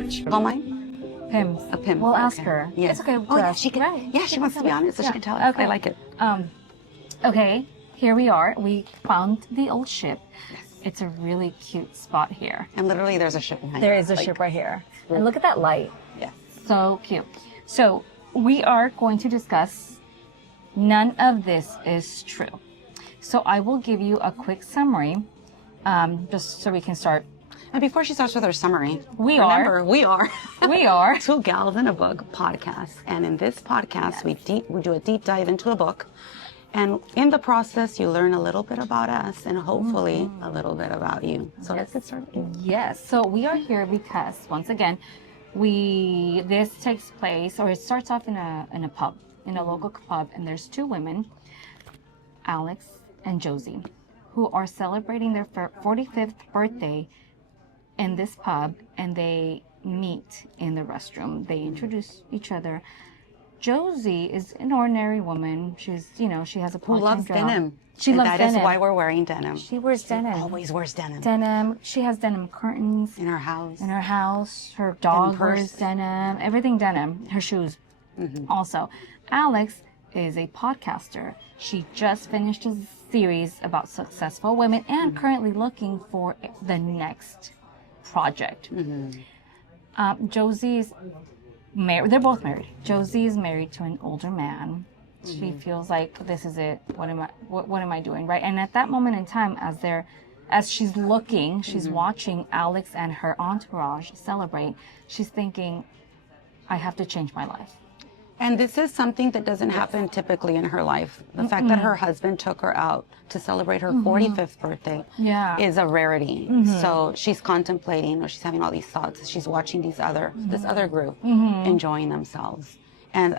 What did she call mine? Pim. A Pim. We'll ask her. Yes. It's okay. Oh, yeah, she can. Right. Yeah, she wants to be honest, so she can tell us. Okay. I like it. Okay, here we are. We found the old ship. Yes. It's a really cute spot here. And literally, there's a ship behind. There is a ship right here. And look at that light. Yeah. So cute. So we are going to discuss none of this is true. So I will give you a quick summary, just so we can start. And before she starts with her summary, we are two gals in a book podcast. And in this podcast, we do a deep dive into a book. And in the process, you learn a little bit about us and hopefully a little bit about you. So let's get started. Yes. So we are here because, once again, this takes place, or it starts off in a pub, in a local pub, and there's two women, Alex and Josie, who are celebrating their 45th birthday in this pub, and they meet in the restroom. They introduce each other. Josie is an ordinary woman. She's, she has a part-time Who loves job. denim. She loves denim. That is why we're wearing denim. She wears denim. Always wears denim. Denim. She has denim curtains. In her house. Her dog wears purse. denim. Everything denim. Her shoes. Also, Alex is a podcaster. She just finished a series about successful women and currently looking for the next project. Josie's married. They're both married. Josie is married to an older man. She feels like, this is it. What am I doing, right? And at that moment in time, as she's looking, she's watching Alex and her entourage celebrate. She's thinking, I have to change my life. And this is something that doesn't happen typically in her life. The fact that her husband took her out to celebrate her 45th birthday is a rarity. So she's contemplating, or she's having all these thoughts. She's watching this other group enjoying themselves. And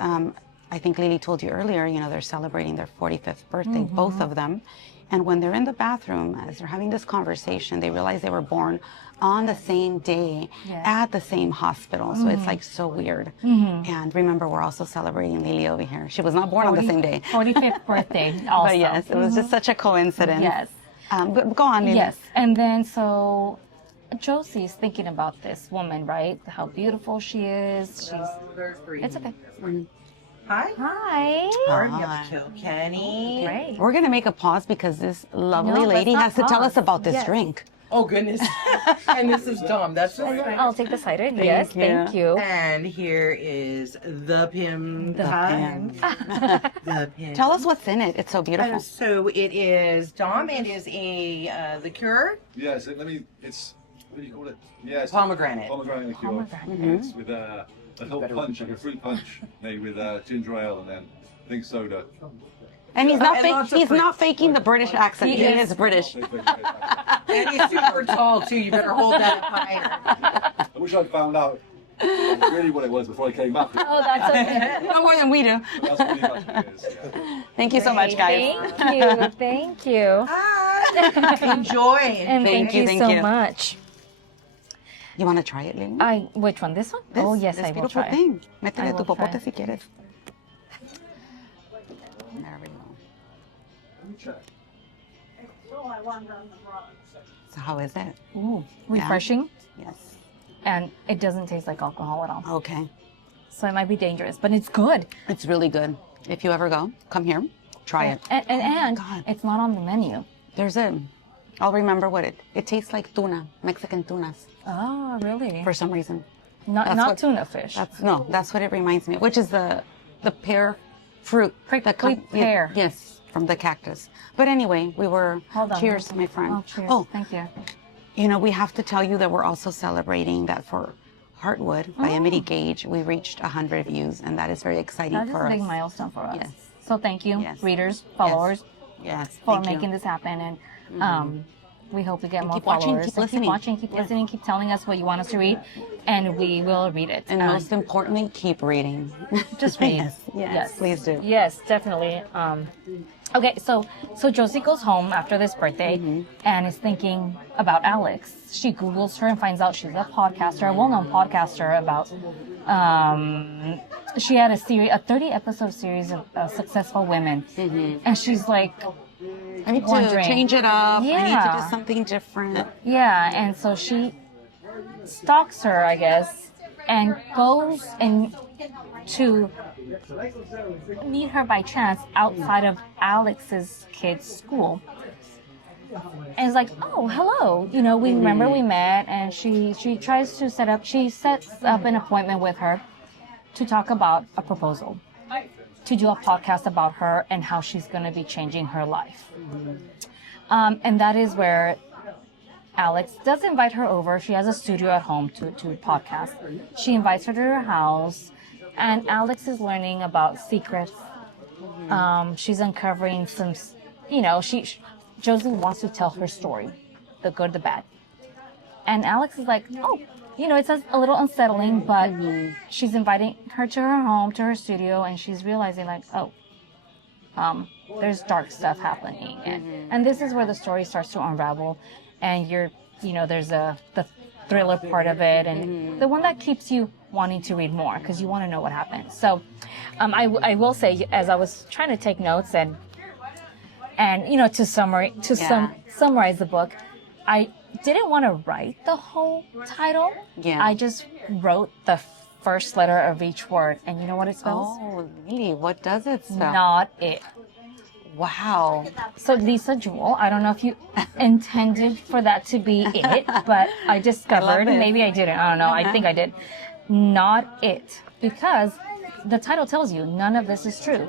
I think Lily told you earlier, they're celebrating their 45th birthday, both of them. And when they're in the bathroom, as they're having this conversation, they realize they were born on the same day at the same hospital. So it's like so weird. And remember, we're also celebrating Lily over here. She was not born on the same day. 45th birthday also. But yes, it was just such a coincidence. Yes. But go on, Lily. Yes. And then so Josie's thinking about this woman, right? How beautiful she is. It's okay. Hi. Hi. Hi. Kenny. Great. We're going to make a pause because this lovely lady has to tell us about this drink. Oh, goodness. And this is Dom. That's right. I'll take the cider. Thank you. Thank you. And here is the Pim. The Pim. Tell us what's in it. It's so beautiful. So it is, Dom, it is a liqueur. Yes, what do you call it? Yes. Pomegranate. Pomegranate liqueur. Pomegranate. It's with a little punch, like a fruit punch, made with ginger ale and then I think soda. And he's lots of fruit. not faking the British accent. He is British. And he's super tall, too. You better hold that up higher. I wish I'd found out really what it was before I came back. Oh, that's okay. No more than we do. That's pretty much what it is. Yeah. Thank you so much, guys. Thank you. Thank you. Enjoy. And thank you so much. You want to try it, Lily? Which one? This one? Oh, yes, I will try. Thing. Métele I tu will try. popote si quieres. There we go. So how is it? Ooh, refreshing. Yes. And it doesn't taste like alcohol at all. Okay. So it might be dangerous, but it's good. It's really good. If you ever go, come here, try it. And God. it's not on the menu. I'll remember what it tastes like tuna, Mexican tunas, Oh, really? for some reason. Not tuna fish. That's what it reminds me of, which is the pear fruit. Prickly pear. Yes, from the cactus. But anyway, Hold on. cheers, my friend. Oh, cheers. Thank you. We have to tell you that we're also celebrating that for Heartwood by Amity Gage, we reached 100 views, and that is very exciting That is for a us. big milestone for us. Yes. So thank you, Yes. readers, followers, Yes, for thank you. making this happen. And we hope we get more keep watching, followers. keep So listening. Keep watching, keep listening, keep telling us what you want us to read, and we will read it. And most importantly, keep reading. Just read. Yes, please do. Yes, definitely. Okay, so Josie goes home after this birthday and is thinking about Alex. She Googles her and finds out she's a podcaster, a well-known podcaster about. She had a 30-episode series of successful women, and she's like, I need to wondering. change it up. I need to Yeah. do something different. yeah, and so she stalks her, I guess, and goes and to meet her by chance outside of Alex's kids' school. And it's like, oh, hello. You know, we remember we met, and she sets up an appointment with her to talk about a proposal, to do a podcast about her and how she's going to be changing her life. And that is where Alex does invite her over. She has a studio at home to podcast. She invites her to her house, and Alex is learning about secrets. She's uncovering some, you know, Josie wants to tell her story, the good, the bad. And Alex is like, oh, you know, it's a little unsettling, but she's inviting her to her home, to her studio, and she's realizing like, oh, there's dark stuff happening. And this is where the story starts to unravel. And there's the thriller part of it, and the one that keeps you wanting to read more because you want to know what happens. So I will say, as I was trying to take notes and you know, to summarize the book, I didn't want to write the whole title. Yeah. I just wrote the first letter of each word, and you know what it spells? Oh, really? What does it spell? Not it. Wow. So Lisa Jewell, I don't know if you intended for that to be it, but I discovered, maybe I didn't, I don't know, I think I did, not it. Because the title tells you none of this is true.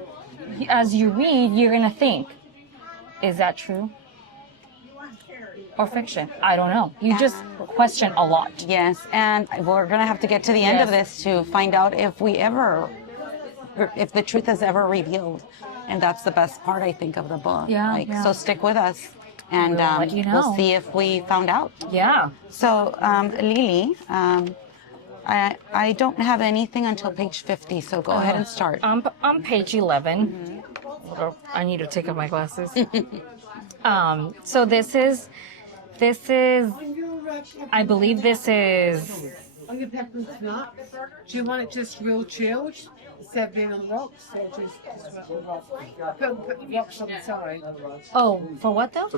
As you read, you're going to think, is that true? Or fiction? I don't know. You just question a lot. Yes, and we're going to have to get to the end of this to find out if the truth is ever revealed. And that's the best part, I think, of the book. Yeah. So stick with us, and we'll see if we found out. Yeah. So, Lily, I don't have anything until page 50, so go ahead and start. On page 11. I need to take off my glasses. So this is, I believe this is... Oh, your pepper's not? Do you want it just real chilled? Instead of being on the rocks, or just on the rocks? Put the rocks on the side. Oh, for what though?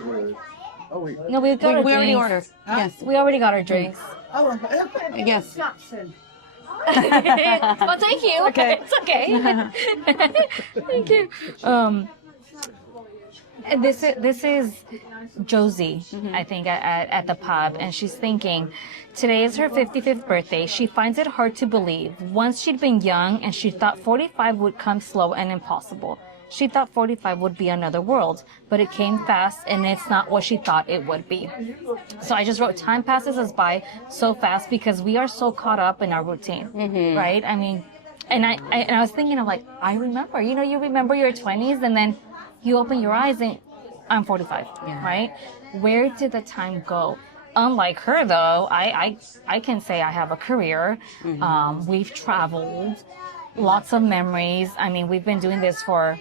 Oh, wait. No, we already ordered. Huh? Yes. We already got our drinks. Oh, yes. Snaps in. Well, thank you. Okay. It's okay. Thank you. And this is Josie, I think, at the pub, and she's thinking, today is her 55th birthday. She finds it hard to believe. Once she'd been young, and she thought 45 would come slow and impossible. She thought 45 would be another world, but it came fast, and it's not what she thought it would be. So I just wrote, time passes us by so fast because we are so caught up in our routine, right? I mean, and I was thinking of like, I remember, you remember your 20s, and then you open your eyes and I'm 45, right? Where did the time go? Unlike her, though, I can say I have a career. We've traveled, lots of memories. I mean, we've been doing this for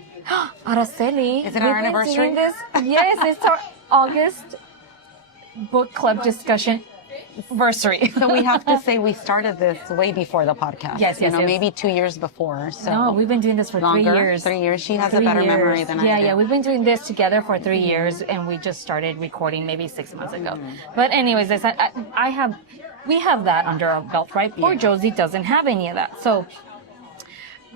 Araceli. Is it our anniversary? Yes, it's our August book club discussion anniversary. So we have to say we started this way before the podcast. Yes. Maybe 2 years before. So no, we've been doing this for longer, 3 years. 3 years. She has a better memory than I do. Yeah, we've been doing this together for 3 years, and we just started recording maybe 6 months ago. But anyways, we have that under our belt, right? Poor Josie doesn't have any of that. So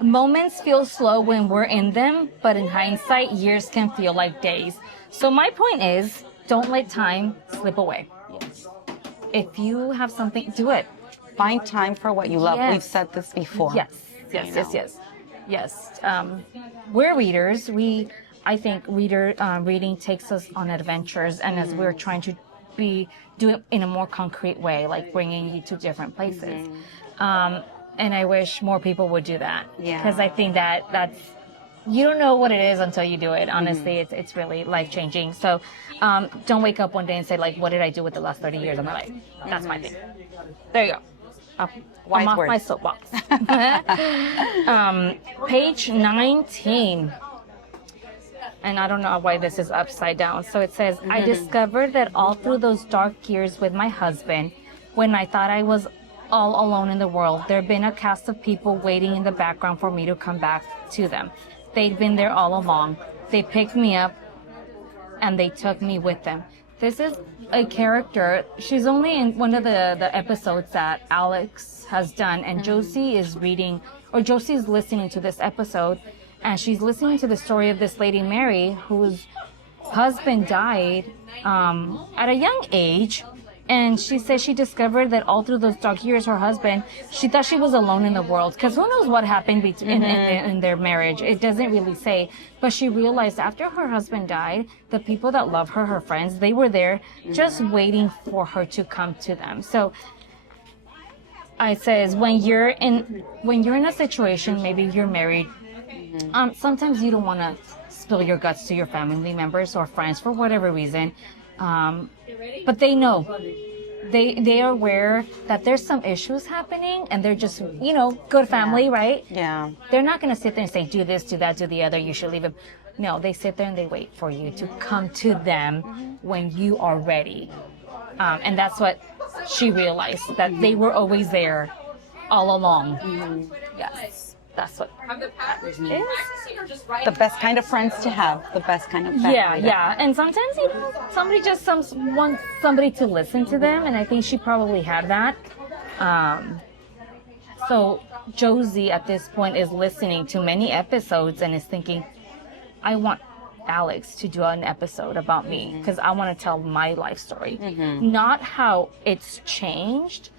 moments feel slow when we're in them, but in hindsight, years can feel like days. So my point is, don't let time slip away. Yes. If you have something, do it. Find time for what you love. Yes. We've said this before. Yes. We're readers. I think reading takes us on adventures, and as we're trying to do it in a more concrete way, like bringing you to different places. And I wish more people would do that. Yeah. Because I think that's, you don't know what it is until you do it. Honestly, it's really life-changing. So don't wake up one day and say, like, what did I do with the last 30 years of my life? That's my thing. There you go. I'm off my soapbox. Page 19. And I don't know why this is upside down. So it says, I discovered that all through those dark years with my husband, when I thought I was all alone in the world, there'd been a cast of people waiting in the background for me to come back to them. They'd been there all along. They picked me up and they took me with them. This is a character. She's only in one of the episodes that Alex has done, and Josie is reading, or Josie is listening to this episode, and she's listening to the story of this lady, Mary, whose husband died at a young age. And she says she discovered that all through those dark years, her husband, she thought she was alone in the world. Because who knows what happened in their marriage? It doesn't really say. But she realized after her husband died, the people that love her, her friends, they were there just waiting for her to come to them. So I says, when you're in a situation, maybe you're married, sometimes you don't want to spill your guts to your family members or friends for whatever reason. But they know, they are aware that there's some issues happening, and they're just, good family, right? Yeah. They're not going to sit there and say, do this, do that, do the other, you should leave him. No, they sit there and they wait for you to come to them when you are ready. And that's what she realized, that they were always there all along. Yes. That's what that is. The best kind of friends to have. The best kind of family. Yeah. And sometimes, somebody just wants somebody to listen to them, and I think she probably had that. So Josie at this point is listening to many episodes and is thinking, I want Alex to do an episode about me, because I want to tell my life story. Not how it's changed,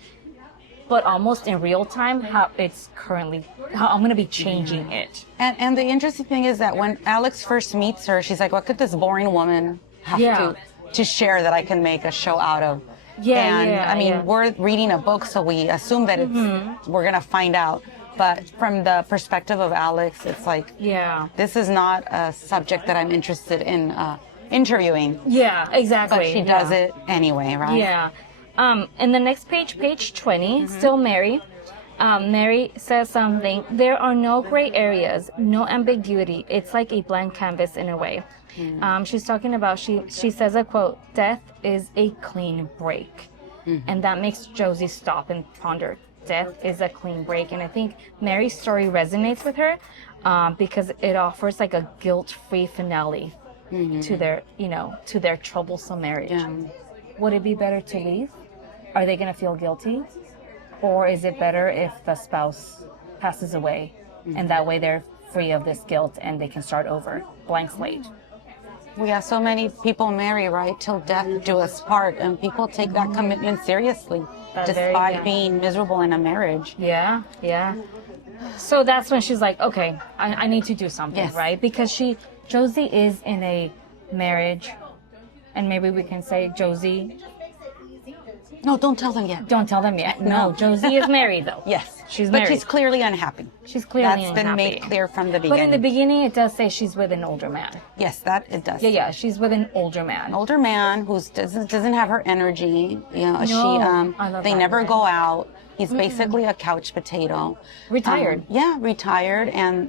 but almost in real time, how I'm going to be changing it. And the interesting thing is that when Alex first meets her, she's like, what could this boring woman have to share that I can make a show out of? We're reading a book, so we assume that we're going to find out. But from the perspective of Alex, it's like, this is not a subject that I'm interested in interviewing. Yeah, exactly. But she does it anyway, right? Yeah. In the next page 20, still Mary. Mary says something. There are no gray areas, no ambiguity. It's like a blank canvas in a way. She's talking about, she says a quote, death is a clean break. And that makes Josie stop and ponder. Death is a clean break. And I think Mary's story resonates with her because it offers like a guilt-free finale to their troublesome marriage. Would it be better to leave? Are they going to feel guilty? Or is it better if the spouse passes away and that way they're free of this guilt and they can start over, blank slate? So many people marry, right, till death do us part, and people take that commitment seriously, despite being miserable in a marriage. Yeah. So that's when she's like, okay, I need to do something, right? Because Josie is in a marriage, and maybe we can say Josie. No, don't tell them yet. Don't tell them yet. No, Josie is married though. Yes. She's married. But she's clearly unhappy. She's clearly unhappy. That's been made clear from the beginning. But in the beginning, it does say she's with an older man. Yes, that it does. Yeah, she's with an older man. An older man who doesn't have her energy. They never go out. He's basically a couch potato. Retired. Retired. And,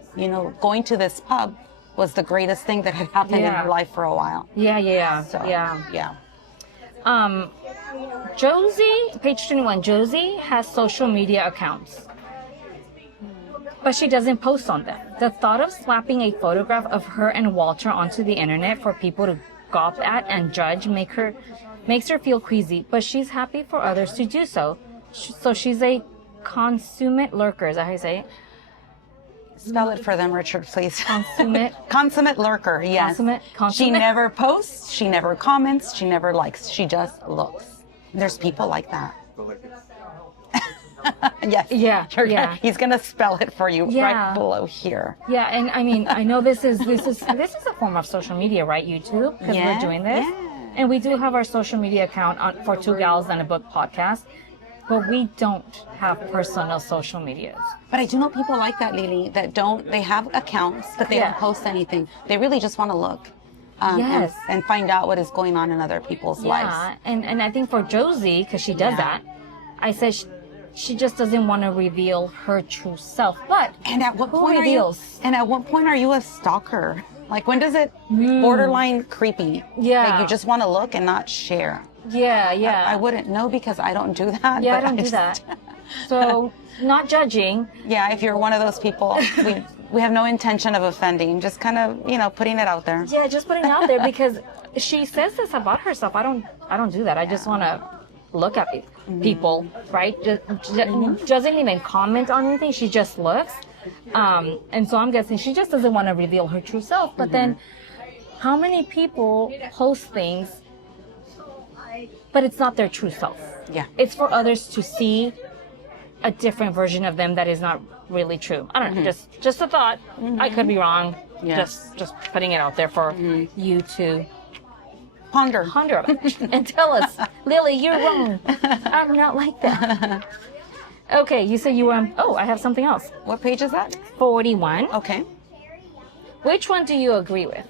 going to this pub was the greatest thing that had happened in her life for a while. Yeah. Josie, page 21, Josie has social media accounts, but she doesn't post on them. The thought of slapping a photograph of her and Walter onto the internet for people to gawp at and judge makes her feel queasy, but she's happy for others to do so. So she's a consummate lurker. Is that how you say it? Spell it for them, Richard, please. Consummate lurker, yes. Consummate. She never posts, she never comments, she never likes. She just looks. There's people like that. Yes. Yeah. He's gonna spell it for you right below here. Yeah, and I mean, I know this is a form of social media, right? YouTube, because we're doing this, and we do have our social media account for Two Gals and a Book podcast. But we don't have personal social medias. But I do know people like that, Lily, they have accounts, but they don't post anything. They really just want to look and find out what is going on in other people's lives. And I think for Josie, because she does that, I said she just doesn't want to reveal her true self. But at what point are you a stalker? Like, when does it borderline creepy? Yeah. Like, you just want to look and not share. Yeah. I wouldn't know because I don't do that. Yeah, I don't do that. So, not judging. Yeah, if you're one of those people, we have no intention of offending. Just kind of, putting it out there. Yeah, just putting it out there because she says this about herself. I don't do that. I just want to look at people, right? Doesn't even comment on anything. She just looks. And so I'm guessing she just doesn't want to reveal her true self. But then how many people post things, but it's not their true self? Yeah. It's for others to see a different version of them that is not really true. I don't know, just a thought. I could be wrong. Yeah. Just putting it out there for you to Ponder about and tell us, Lily, you're wrong. I'm not like that. Okay, you said you were on, I have something else. What page is that? 41. Okay. Which one do you agree with?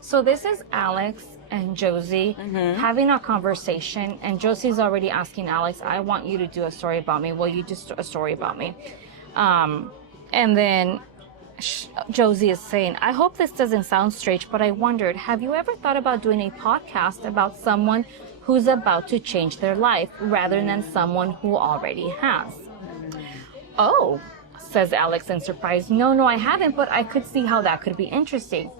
So this is Alex and Josie having a conversation, and Josie's already asking Alex, I want you to do a story about me. Will you do a story about me? And then Josie is saying, I hope this doesn't sound strange, but I wondered, have you ever thought about doing a podcast about someone who's about to change their life rather than someone who already has? Oh, says Alex in surprise. No, I haven't, but I could see how that could be interesting.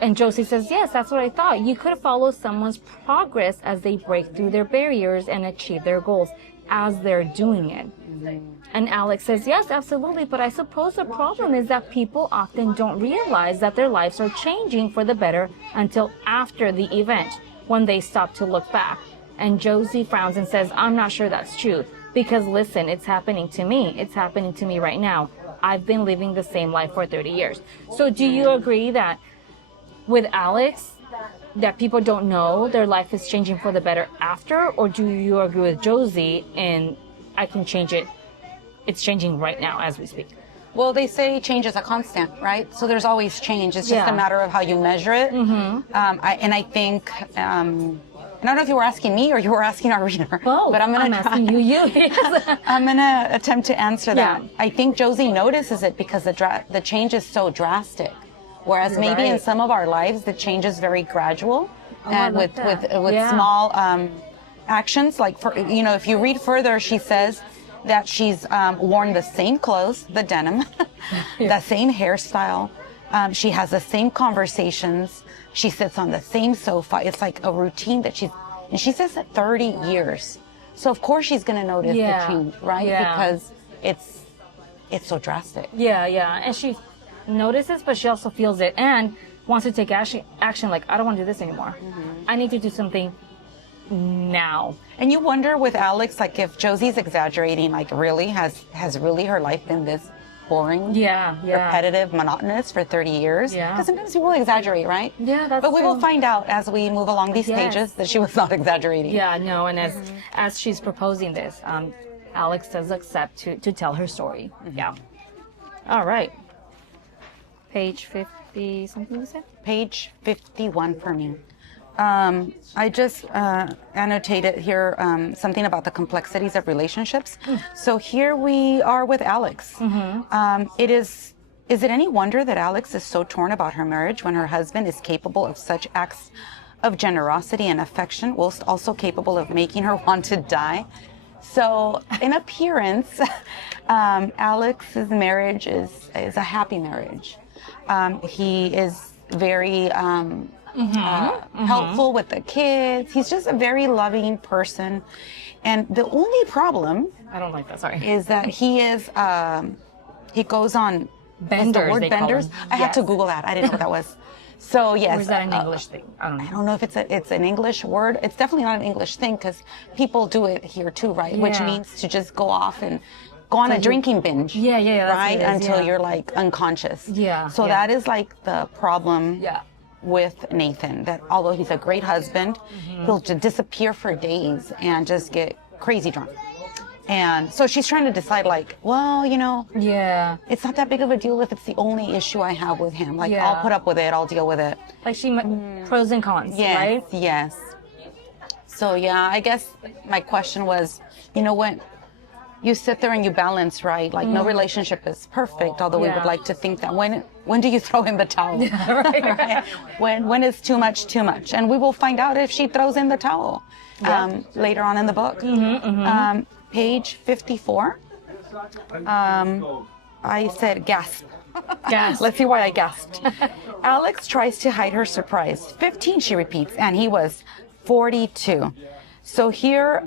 And Josie says, yes, that's what I thought. You could follow someone's progress as they break through their barriers and achieve their goals as they're doing it. And Alex says, yes, absolutely. But I suppose the problem is that people often don't realize that their lives are changing for the better until after the event, when they stop to look back. And Josie frowns and says, I'm not sure that's true. Because listen, it's happening to me. It's happening to me right now. I've been living the same life for 30 years. So do you agree that with Alex, that people don't know their life is changing for the better after? Or do you agree with Josie and I can change it? It's changing right now as we speak. Well, they say change is a constant, right? So there's always change. It's just a matter of how you measure it. I think, I don't know if you were asking me or you were asking our reader. Oh, but I'm asking you. I'm going to attempt to answer that. I think Josie notices it because the change is so drastic. Whereas maybe in some of our lives, the change is very gradual and with small actions. Like, if you read further, she says that she's worn the same clothes, the denim, the same hairstyle. She has the same conversations. She sits on the same sofa. It's like a routine that and she says that 30 years. So of course she's going to notice the change, right? Because it's so drastic. Yeah. And she notices, but she also feels it and wants to take action. Like, I don't want to do this anymore. I need to do something now. And you wonder with Alex, like, if Josie's exaggerating, like, really has really her life been this boring, repetitive, monotonous for 30 years? Because sometimes people exaggerate, right? Yeah, that's But we will find out as we move along these pages that she was not exaggerating. Yeah, no, and as she's proposing this, Alex does accept to tell her story. Yeah. All right. Page 50 something, you said? Page 51 for me. I just annotated here something about the complexities of relationships. So here we are with Alex. Is it any wonder that Alex is so torn about her marriage when her husband is capable of such acts of generosity and affection, whilst also capable of making her want to die? So in appearance, Alex's marriage is a happy marriage. He is very helpful with the kids. He's just a very loving person. And the only problem, I don't like that, sorry, is that he goes on benders. Benders. I had to Google that. I didn't know what that was. So yes. Or is that an English thing? I don't know if it's an English word. It's definitely not an English thing because people do it here too, right? Which means to just go off and go on a drinking binge. Yeah. Right? Until you're like unconscious. Yeah. So that is like the problem with Nathan, that although he's a great husband, he'll just disappear for days and just get crazy drunk. And so she's trying to decide, like, well, it's not that big of a deal if it's the only issue I have with him. Like, I'll put up with it, I'll deal with it. Like pros and cons, right? Yes. So I guess my question was, when you sit there and you balance, right? Like no relationship is perfect, although we would like to think that. When do you throw in the towel? Right? When is too much too much? And we will find out if she throws in the towel later on in the book. Page 54. I said gasp. Yes. Let's see why I gasped. Alex tries to hide her surprise. 15, she repeats, and he was 42. So here,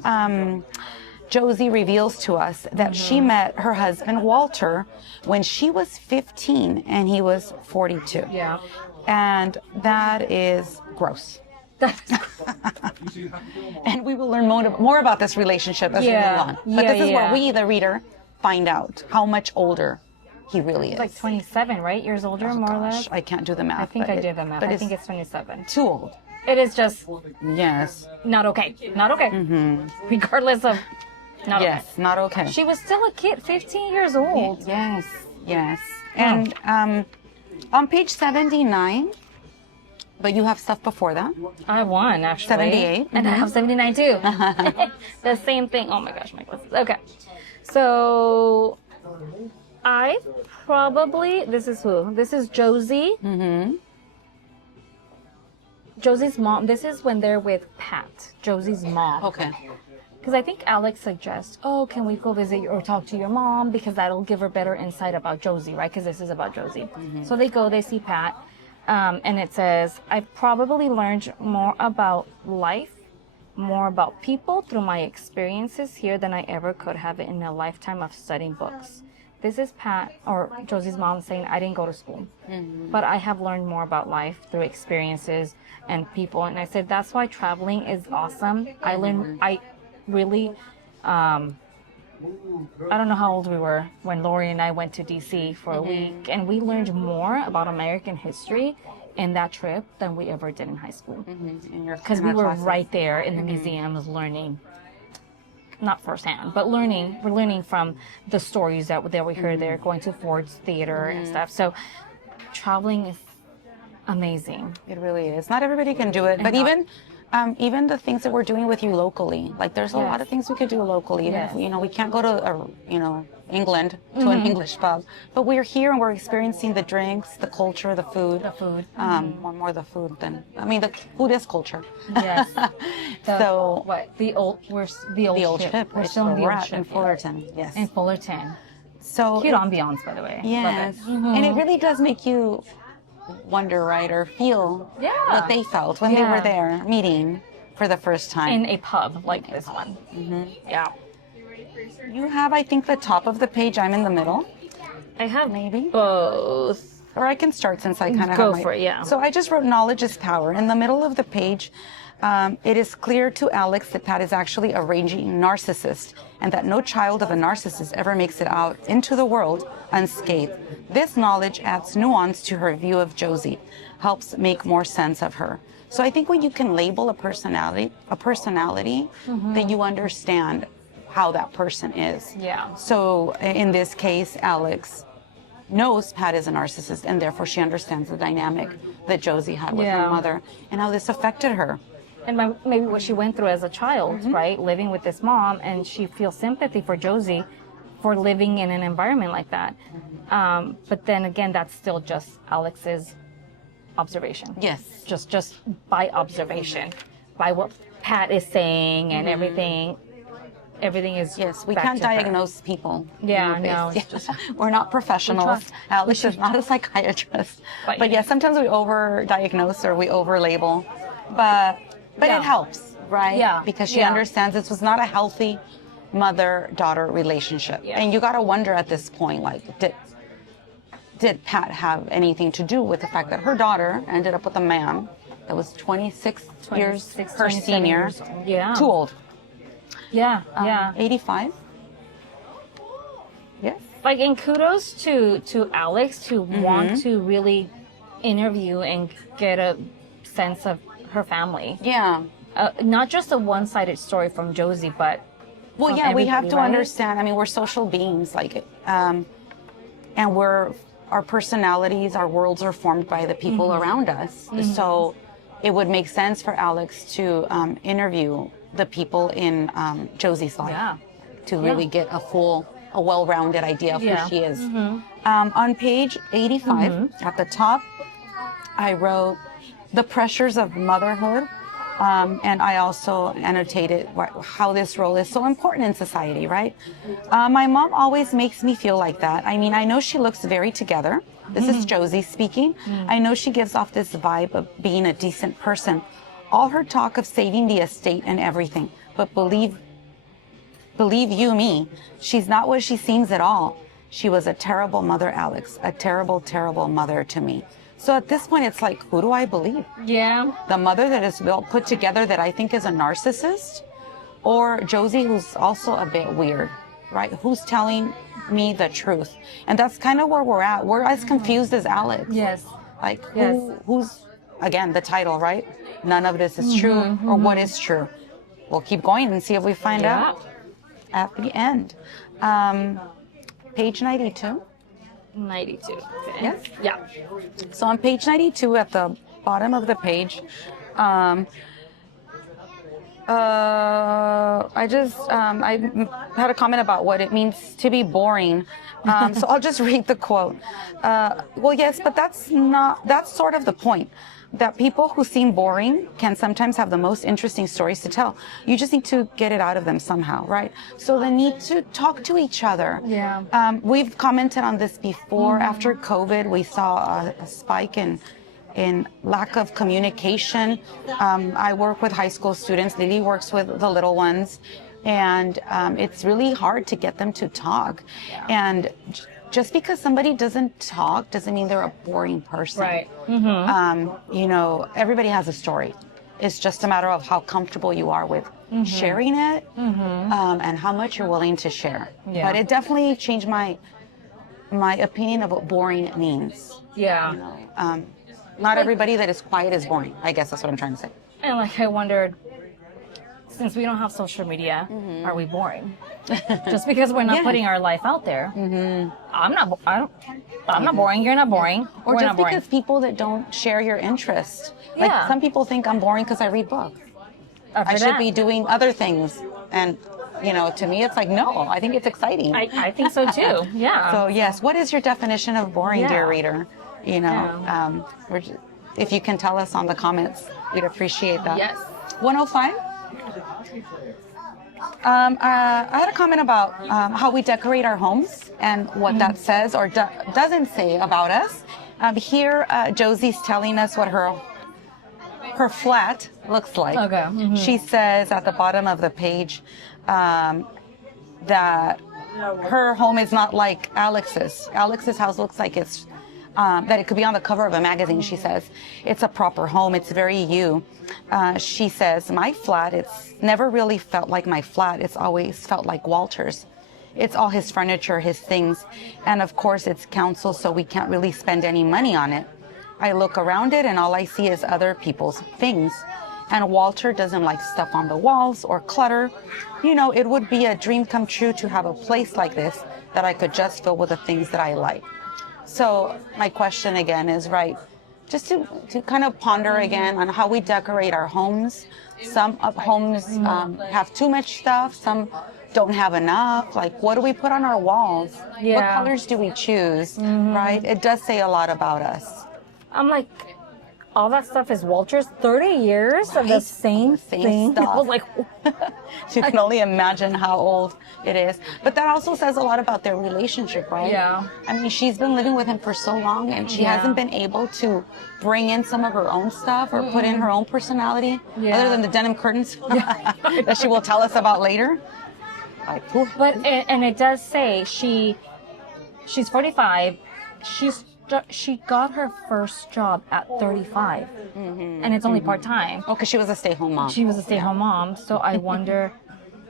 Josie reveals to us that she met her husband, Walter, when she was 15 and he was 42. Yeah. And that is gross. And we will learn more about this relationship as we move on. But this is where we, the reader, find out how much older he really is. Like 27, right? Years older, more or less? I can't do the math. I think I did the math. I think it's 27. Too old. It is just Yes. not okay. Not okay. Regardless of not okay. Yes, not okay. She was still a kid, 15 years old. Yes, yes. And on page 79, but you have stuff before that. I won, actually. 78. And I have 79 too. The same thing. Oh my gosh, my glasses. Okay. So I probably, this is who? This is Josie. Josie's mom. This is when they're with Pat, Josie's mom. Okay. Because I think Alex suggests, oh, can we go visit or talk to your mom? Because that'll give her better insight about Josie, right? Because this is about Josie. So they go, they see Pat. And it says, I probably learned more about life, more about people through my experiences here than I ever could have in a lifetime of studying books. This is Pat, or Josie's mom, saying, I didn't go to school, but I have learned more about life through experiences and people. And I said, that's why traveling is awesome. I really, I don't know how old we were when Lori and I went to DC for a week, and we learned more about American history in that trip than we ever did in high school. Because we were right there in the museums learning, not firsthand, but learning. We're learning from the stories that we heard there, going to Ford's Theater and stuff. So traveling is amazing. It really is. Not everybody can do it, but even the things that we're doing with you locally, like there's a lot of things we could do locally. Yes. You know, we can't go to England to an English pub, but we're here and we're experiencing the drinks, the culture, the food. More the food than, the food is culture. Yes. The old ship. We're still in the old ship in Fullerton. Yes. In Fullerton. So Cute ambiance, by the way. Yes. And it really does make you wonder, right, or feel what they felt when they were there meeting for the first time. In a pub like this one. Yeah. You have, I think, the top of the page. I'm in the middle. I have maybe both. Or I can start since I kind of go for it. Yeah. So I just wrote knowledge is power. In the middle of the page, it is clear to Alex that Pat is actually a raging narcissist, and that no child of a narcissist ever makes it out into the world unscathed. This knowledge adds nuance to her view of Josie, helps make more sense of her. So I think when you can label a personality, that you understand how that person is. Yeah. So in this case, Alex knows Pat is a narcissist, and therefore she understands the dynamic that Josie had with her mother and how this affected her. And maybe what she went through as a child, right? Living with this mom, and she feels sympathy for Josie for living in an environment like that. But then again, that's still just Alex's observation. Yes. Just by observation, by what Pat is saying and everything. Everything is we can't diagnose people. Yeah, no, it's just we're not professionals. Alex is not a psychiatrist. But yeah, sometimes we overdiagnose or we overlabel. But it helps, right? Yeah. Because she understands this was not a healthy mother-daughter relationship. Yeah. And you got to wonder at this point, like, did Pat have anything to do with the fact that her daughter ended up with a man that was 26 years her senior? Yeah. Too old. Yeah, yeah. 85? Yes. Like, and kudos to Alex to want to really interview and get a sense of her family. Yeah. Not just a one-sided story from Josie, but we have to understand. I mean, we're social beings, and our personalities, our worlds are formed by the people around us. So it would make sense for Alex to interview the people in Josie's life to really get a well-rounded idea of who she is. On page 85, at the top, I wrote, the pressures of motherhood And I also annotated how this role is so important in society, right? My mom always makes me feel like that. I mean, I know she looks very together. This is Josie speaking. I know she gives off this vibe of being a decent person. All her talk of saving the estate and everything, but believe you me, she's not what she seems at all. She was a terrible mother, Alex, a terrible, terrible mother to me. So at this point, it's like, who do I believe? Yeah. The mother that is well put together that I think is a narcissist, or Josie, who's also a bit weird, right? Who's telling me the truth? And that's kind of where we're at. We're as confused as Alex. Yes. Like, who's, again, the title, right? None of this is true, or what is true? We'll keep going and see if we find out at the end. Page 92. 92. Okay. Yes? Yeah. So on page 92, at the bottom of the page, I had a comment about what it means to be boring. So I'll just read the quote. Well, yes, but that's sort of the point. That people who seem boring can sometimes have the most interesting stories to tell. You just need to get it out of them somehow, right? So the need to talk to each other. Yeah. We've commented on this before. After COVID, we saw a spike in lack of communication. I work with high school students. Lily works with the little ones. And it's really hard to get them to talk. And just because somebody doesn't talk doesn't mean they're a boring person. Right. You know, everybody has a story. It's just a matter of how comfortable you are with sharing it, and how much you're willing to share. Yeah. But it definitely changed my opinion of what boring means. Yeah. You know, not everybody that is quiet is boring. I guess that's what I'm trying to say. And like I wondered, since we don't have social media, are we boring? Just because we're not putting our life out there. I'm not boring. You're not boring. Or we're just not boring. because people that don't share your interest. Like Yeah. some people think I'm boring because I read books. I've I heard should that. be doing other things. And, you know, to me, it's like, no, I think it's exciting. I think so too. Yeah. So, yes, what is your definition of boring, Yeah. dear reader? You know, if you can tell us on the comments, we'd appreciate that. Yes. 105? I had a comment about how we decorate our homes and what that says or doesn't say about us. Here, Josie's telling us what her flat looks like. Okay. She says at the bottom of the page that her home is not like Alex's. Alex's house looks like it's that it could be on the cover of a magazine, she says. It's a proper home. It's very you. She says, my flat, it's never really felt like my flat. It's always felt like Walter's. It's all his furniture, his things. And of course, it's council, so we can't really spend any money on it. I look around it and all I see is other people's things. And Walter doesn't like stuff on the walls or clutter. You know, it would be a dream come true to have a place like this that I could just fill with the things that I like. So my question again is, right, just to kind of ponder again on how we decorate our homes. Some homes have too much stuff, some don't have enough. Like, what do we put on our walls? Yeah. What colors do we choose, right? It does say a lot about us. I'm like, all that stuff is Walter's 30 years of the Right. same thing. stuff. I was like, You can only imagine how old it is. But that also says a lot about their relationship, right? Yeah. I mean, she's been living with him for so long and she hasn't been able to bring in some of her own stuff or put in her own personality, other than the denim curtains that she will tell us about later. Like, whew. but and it does say she's 45. She got her first job at 35, and it's only part-time. Oh, because she was a stay-home mom. She was a stay-home mom, so I wonder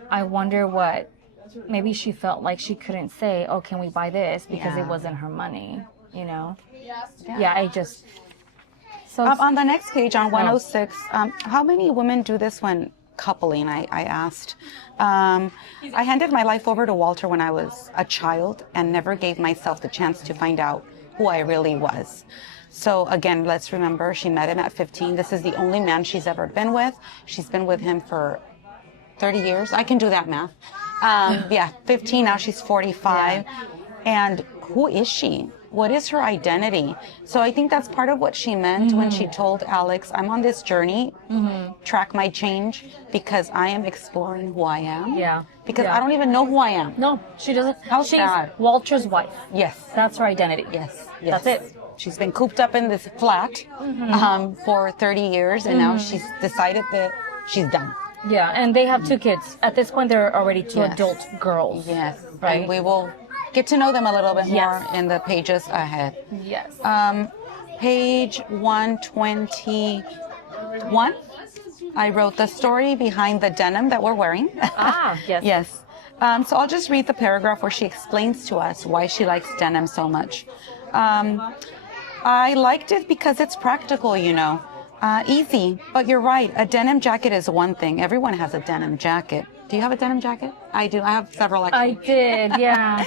what, maybe she felt like she couldn't say, oh, can we buy this, because it wasn't her money, you know? Yeah, I just... So on the next page, on 106, how many women do this when coupling, I asked. I handed my life over to Walter when I was a child and never gave myself the chance to find out who I really was. So again, let's remember, she met him at 15. This is the only man she's ever been with. She's been with him for 30 years. I can do that math. 15, now she's 45. And who is she? what is her identity? So I think that's part of what she meant when she told Alex, I'm on this journey, track my change, because I am exploring who I am. Yeah. Because I don't even know who I am. No, she doesn't. How's She's that? Walter's wife. Yes. That's her identity. Yes. That's it. She's been cooped up in this flat for 30 years, and now she's decided that she's done. Yeah, and they have 2 kids. At this point, they're already 2 adult girls. Yes. Right. And we will get to know them a little bit more in the pages ahead. Yes. Page 121. I wrote the story behind the denim that we're wearing. Yes. Yes. So I'll just read the paragraph where she explains to us why she likes denim so much. I liked it because it's practical, easy. But you're right. A denim jacket is one thing. Everyone has a denim jacket. Do you have a denim jacket? I do. I have several. Actually. I did, yeah.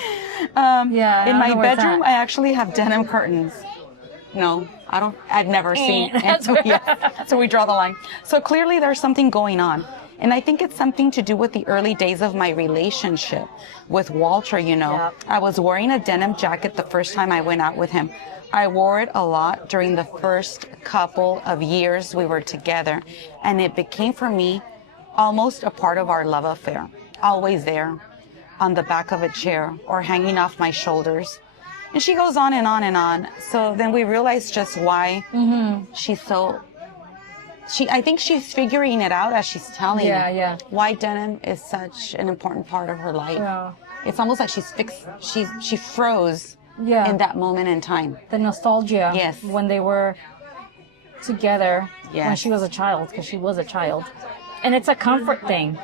In my bedroom, I actually have denim curtains. No, I don't. I've never seen. And so, so we draw the line. So clearly there's something going on. And I think it's something to do with the early days of my relationship with Walter, I was wearing a denim jacket the first time I went out with him. I wore it a lot during the first couple of years we were together. And it became for me almost a part of our love affair. Always there, on the back of a chair or hanging off my shoulders. And she goes on and on and on. So then we realized just why she's so... I think she's figuring it out as she's telling why denim is such an important part of her life. Yeah. It's almost like she froze in that moment in time. The nostalgia. Yes. When they were together when she was a child, because she was a child. And it's a comfort thing.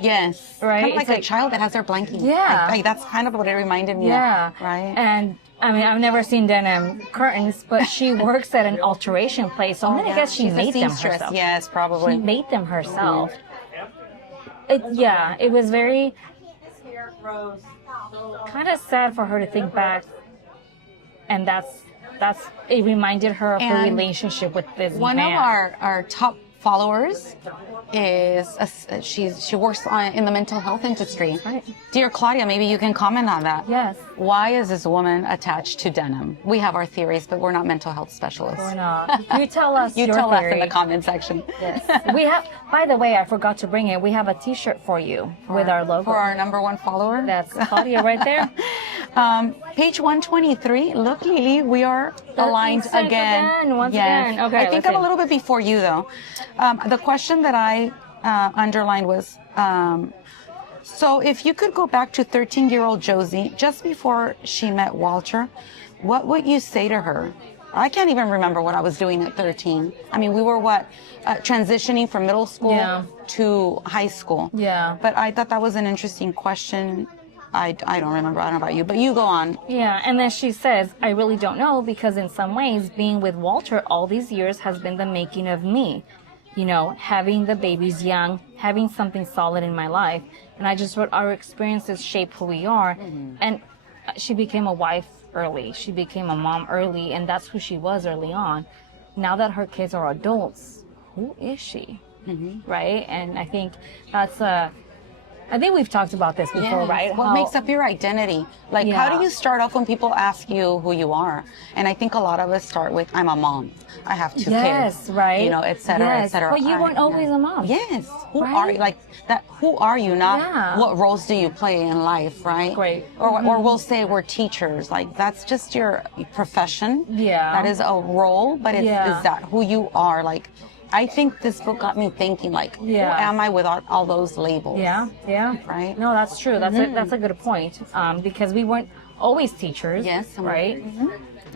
Yes. Right? Kind of like a child that has their blanket. Yeah. That's kind of what it reminded me of. Right? And I mean, I've never seen denim curtains, but she works at an alteration place, so I'm going to guess she made them herself. Yes, probably. She made them herself. It was very kind of sad for her to think back, and it reminded her of her relationship with this man. One of our top followers is she works in the mental health industry. Right. Dear Claudia, maybe you can comment on that. Yes. Why is this woman attached to denim? We have our theories, but we're not mental health specialists. We're not. You tell us you your tell theory. us in the comment section. Yes. We have, by the way, I forgot to bring it. We have a t-shirt for you with our logo. For our #1 follower. That's Claudia right there. Page 123. Look, Lily, we are aligned again. Once again. Okay. I think I'm a little bit before you, though. The question that I underlined was, so if you could go back to 13-year-old Josie just before she met Walter, what would you say to her? I can't even remember what I was doing at 13. I mean, we were transitioning from middle school to high school. Yeah. But I thought that was an interesting question. I don't remember. I don't know about you, but you go on. Yeah, and then she says, I really don't know, because in some ways, being with Walter all these years has been the making of me. Having the babies young, having something solid in my life. And I just wrote, our experiences shape who we are. And she became a wife early. She became a mom early, and that's who she was early on. Now that her kids are adults, who is she? Right? And I think I think we've talked about this before, right? What makes up your identity? Like, how do you start off when people ask you who you are? And I think a lot of us start with, I'm a mom. I have 2 kids. Yes, right. Et cetera, et cetera. But you weren't always a mom. Yes. Who are you? Like that? Who are you? Not what roles do you play in life, right? Great. Or we'll say we're teachers. Like that's just your profession. Yeah. That is a role, but is that who you are? Like, I think this book got me thinking, like, who am I without all those labels? Yeah. Right? No, that's true. That's a good point. Because we weren't always teachers. Yes. Right?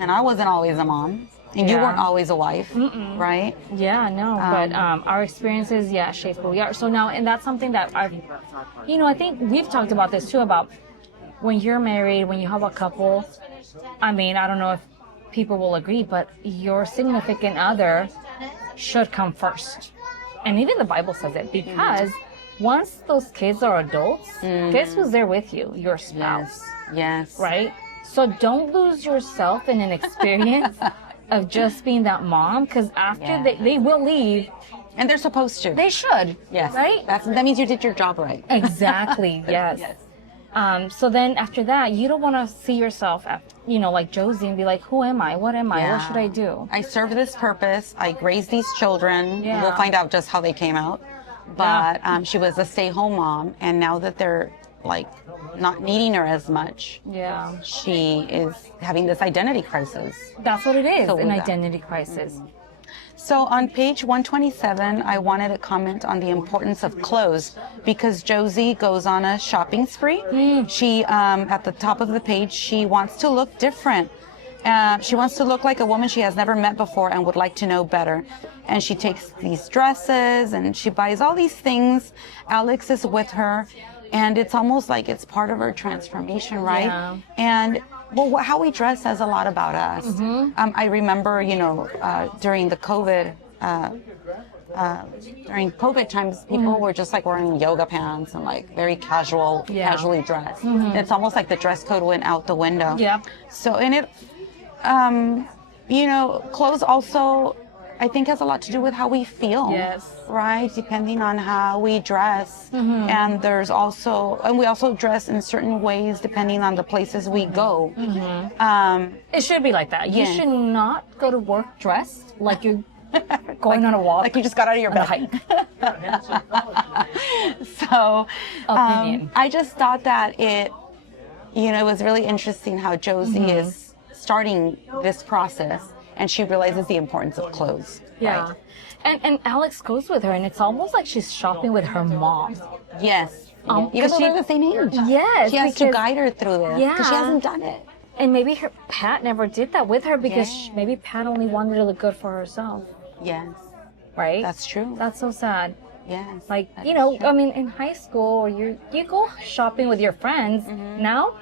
And I wasn't always a mom. And you weren't always a wife, right? Yeah, no. But our experiences, shape who we are. So now, and that's something that I think we've talked about this too, about when you're married, when you have a couple. I mean, I don't know if people will agree, but your significant other should come first. And even the Bible says it, because once those kids are adults, guess who's there with you? Your spouse. Yes. Right? So don't lose yourself in an experience of just being that mom, because after they will leave. And they're supposed to. They should. Yes. Right? That means you did your job right. Exactly. Yes. So then after that, you don't want to see yourself, like Josie and be like, who am I? What am I? Yeah. What should I do? I serve this purpose. I raised these children. Yeah. We'll find out just how they came out. But she was a stay-home mom, and now that they're like not needing her as much, she is having this identity crisis. That's what it is, So an identity crisis. Mm-hmm. So on page 127, I wanted to comment on the importance of clothes because Josie goes on a shopping spree. She, at the top of the page, she wants to look different. She wants to look like a woman she has never met before and would like to know better. And she takes these dresses and she buys all these things. Alex is with her, and it's almost like it's part of her transformation, right? Yeah. And well, how we dress says a lot about us. I remember, during the COVID, during COVID times, people were just like wearing yoga pants and like very casually dressed. It's almost like the dress code went out the window. Yeah. So, and it, clothes also, I think, has a lot to do with how we feel. Yes. Right? Depending on how we dress. And we also dress in certain ways depending on the places we go. It should be like that. You should not go to work dressed like you're going on a walk. Like you just got out of your bed. So, I just thought that it was really interesting how Josie is starting this process, and she realizes the importance of clothes. Yeah. Right? And Alex goes with her, and it's almost like she's shopping with her mom. Yes. Because because they're the same age. Yes. She has to guide her through this. Yeah. Because she hasn't done it. And maybe Pat never did that with her because maybe Pat only wanted to look good for herself. Yes. Right? That's true. That's so sad. Yes. Like, that is true. I mean, in high school, you go shopping with your friends. Now,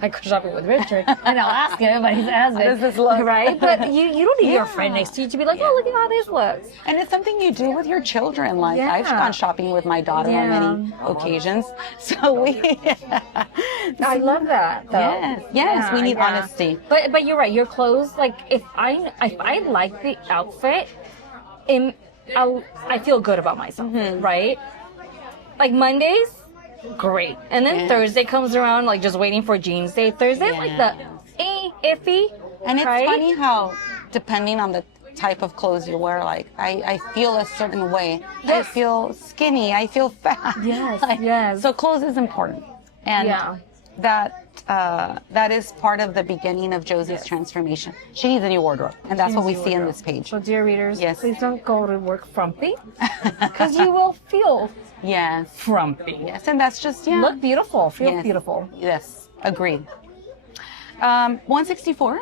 I go shopping with Richard, and I'll ask him, but he's asking. How does this look? Right? But you don't need your friend next to you to be like, oh, look at how this looks. And it's something you do with your children. Like, I've gone shopping with my daughter on many occasions. So we... I love that, though. Yes, we need honesty. But you're right. Your clothes, like, if I like the outfit, I feel good about myself, right? Like Mondays, great. And then Thursday comes around, like just waiting for jeans day. Thursday, like the iffy. And it's funny how, depending on the type of clothes you wear, like I feel a certain way. Yes. I feel skinny. I feel fat. Yes, Like, yes. So clothes is important, and that is part of the beginning of Josie's transformation. She needs a new wardrobe, and that's what we see in this page. So, dear readers, Yes. please don't go to work frumpy, because you will feel frumpy. Yes, and that's just Look beautiful. Feel beautiful. Yes, agreed. 164.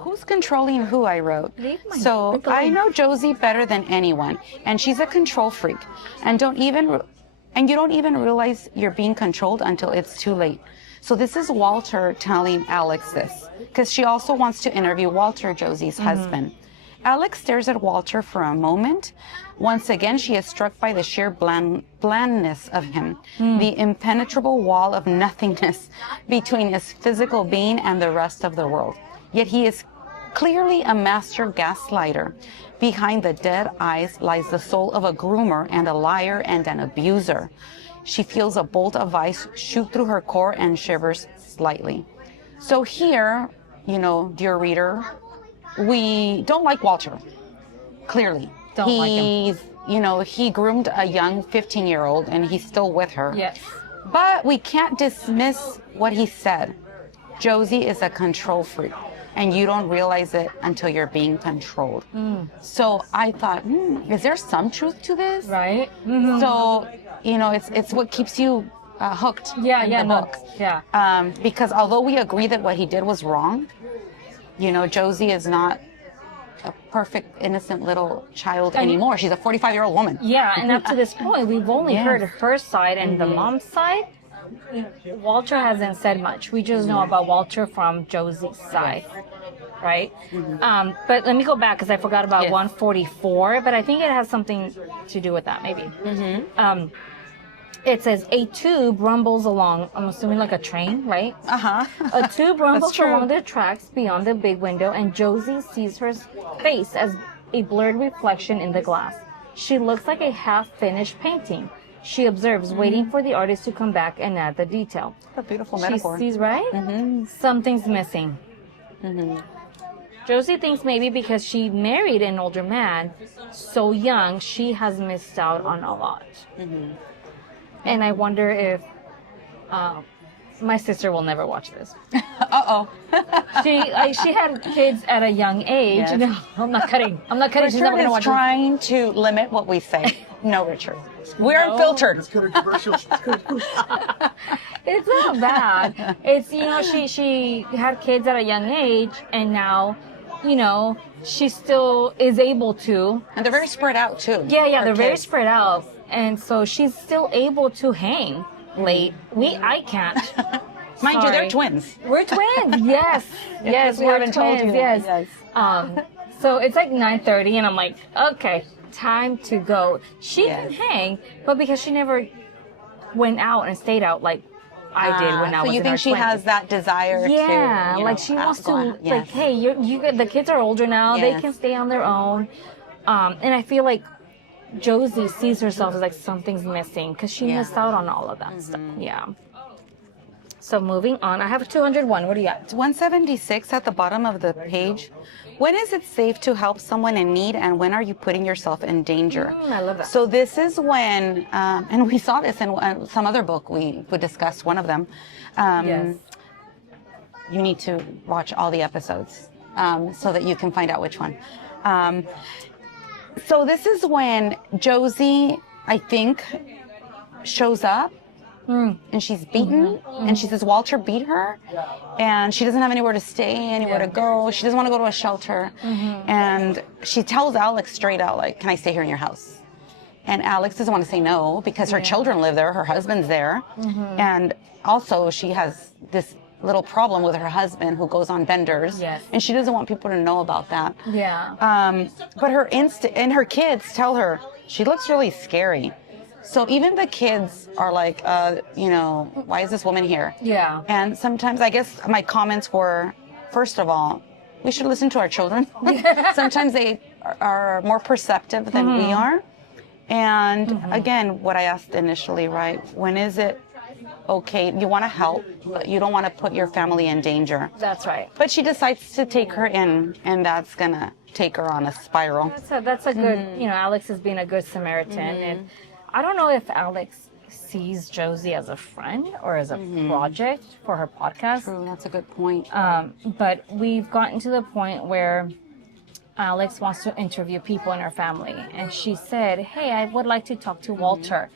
Who's controlling who? I wrote. So I know Josie better than anyone, and she's a control freak, and you don't even realize you're being controlled until it's too late. So this is Walter telling Alex this, because she also wants to interview Walter, Josie's husband. Alex stares at Walter for a moment. Once again, she is struck by the sheer blandness of him, the impenetrable wall of nothingness between his physical being and the rest of the world. Yet he is clearly a master gaslighter. Behind the dead eyes lies the soul of a groomer and a liar and an abuser. She feels a bolt of ice shoot through her core and shivers slightly. So here, dear reader, we don't like Walter, clearly. Don't like him. He groomed a young 15-year-old and he's still with her. Yes. But we can't dismiss what he said. Josie is a control freak, and you don't realize it until you're being controlled. So I thought, is there some truth to this? Right. So, it's what keeps you hooked in the book. Because although we agree that what he did was wrong, Josie is not a perfect, innocent little child anymore. She's a 45-year-old woman. Yeah, and up to this point, we've only heard her side and the mom's side. Walter hasn't said much. We just know about Walter from Josie's side, right? But let me go back because I forgot about 144, but I think it has something to do with that, maybe. It says, a tube rumbles along, I'm assuming like a train, right? A tube rumbles along the tracks beyond the big window, and Josie sees her face as a blurred reflection in the glass. She looks like a half-finished painting. she observes, waiting for the artist to come back and add the detail. A beautiful metaphor. She sees, right? Something's missing. Josie thinks maybe because she married an older man so young, she has missed out on a lot. And I wonder if my sister will never watch this. She had kids at a young age. Yes. No, I'm not cutting. She's never going to watch it. Trying to limit what we say. No, Richard. We're unfiltered. It's kind of commercial. It's not bad. It's, you know, she had kids at a young age, and now, you know, she still is able to. And they're very spread out, too. Yeah, they're very spread out. And so she's still able to hang late. I can't. Mind you, Sorry. they're twins. We're twins. Yes. Yes, we we're haven't told twins. you. Yes. So it's like 9:30, and I'm like, okay, time to go. She can hang, but because she never went out and stayed out like I did when I was in So you think her she 20s. has that desire to, Yeah, you like know, she wants go on. to, like, hey, the kids are older now. They Yes. can stay on their own. And I feel like Josie sees herself as like something's missing because she missed out on all of that stuff. Yeah. So moving on, I have 201. What do you got? It's 176 at the bottom of the page. When is it safe to help someone in need, and when are you putting yourself in danger? I love that. So this is when, and we saw this in some other book we discussed, one of them. Yes. You need to watch all the episodes so that you can find out which one. So this is when Josie, I think, shows up. And she's beaten, and she says Walter beat her, and she doesn't have anywhere to stay, anywhere to go. She doesn't want to go to a shelter, and she tells Alex straight out, like, can I stay here in your house? And Alex doesn't want to say no because her children live there, her husband's there, and also she has this little problem with her husband who goes on benders, and she doesn't want people to know about that. But her and her kids tell her she looks really scary. So even the kids are like, you know, why is this woman here? Yeah. And sometimes I guess my comments were, first of all, we should listen to our children. Sometimes they are more perceptive than we are. And again, what I asked initially, right? When is it okay? You want to help, but you don't want to put your family in danger. That's right. But she decides to take her in, and that's going to take her on a spiral. That's a good, you know, Alex is being a good Samaritan. And I don't know if Alex sees Josie as a friend or as a project for her podcast. True, that's a good point. But we've gotten to the point where Alex wants to interview people in her family. And she said, hey, I would like to talk to Walter.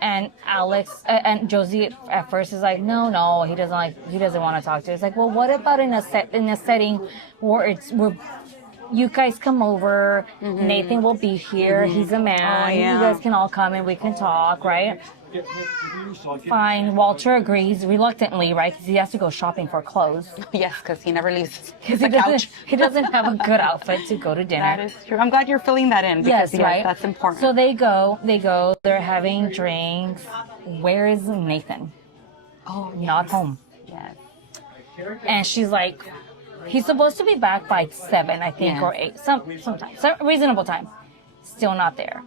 And Alex and Josie at first is like, no, he doesn't want to talk to her. It's like, well, what about in a setting where you guys come over, Nathan will be here, he's a man, you guys can all come and we can talk, right? Fine, Walter agrees reluctantly, right? Because he has to go shopping for clothes. Yes, because he never leaves the couch. He doesn't have a good outfit to go to dinner. That is true. I'm glad you're filling that in because right? That's important. So they go, they're having drinks. Where is Nathan? Oh, yes. Not home. Yes. And she's like, he's supposed to be back by 7, I think, or 8, sometime, some reasonable time. Still not there.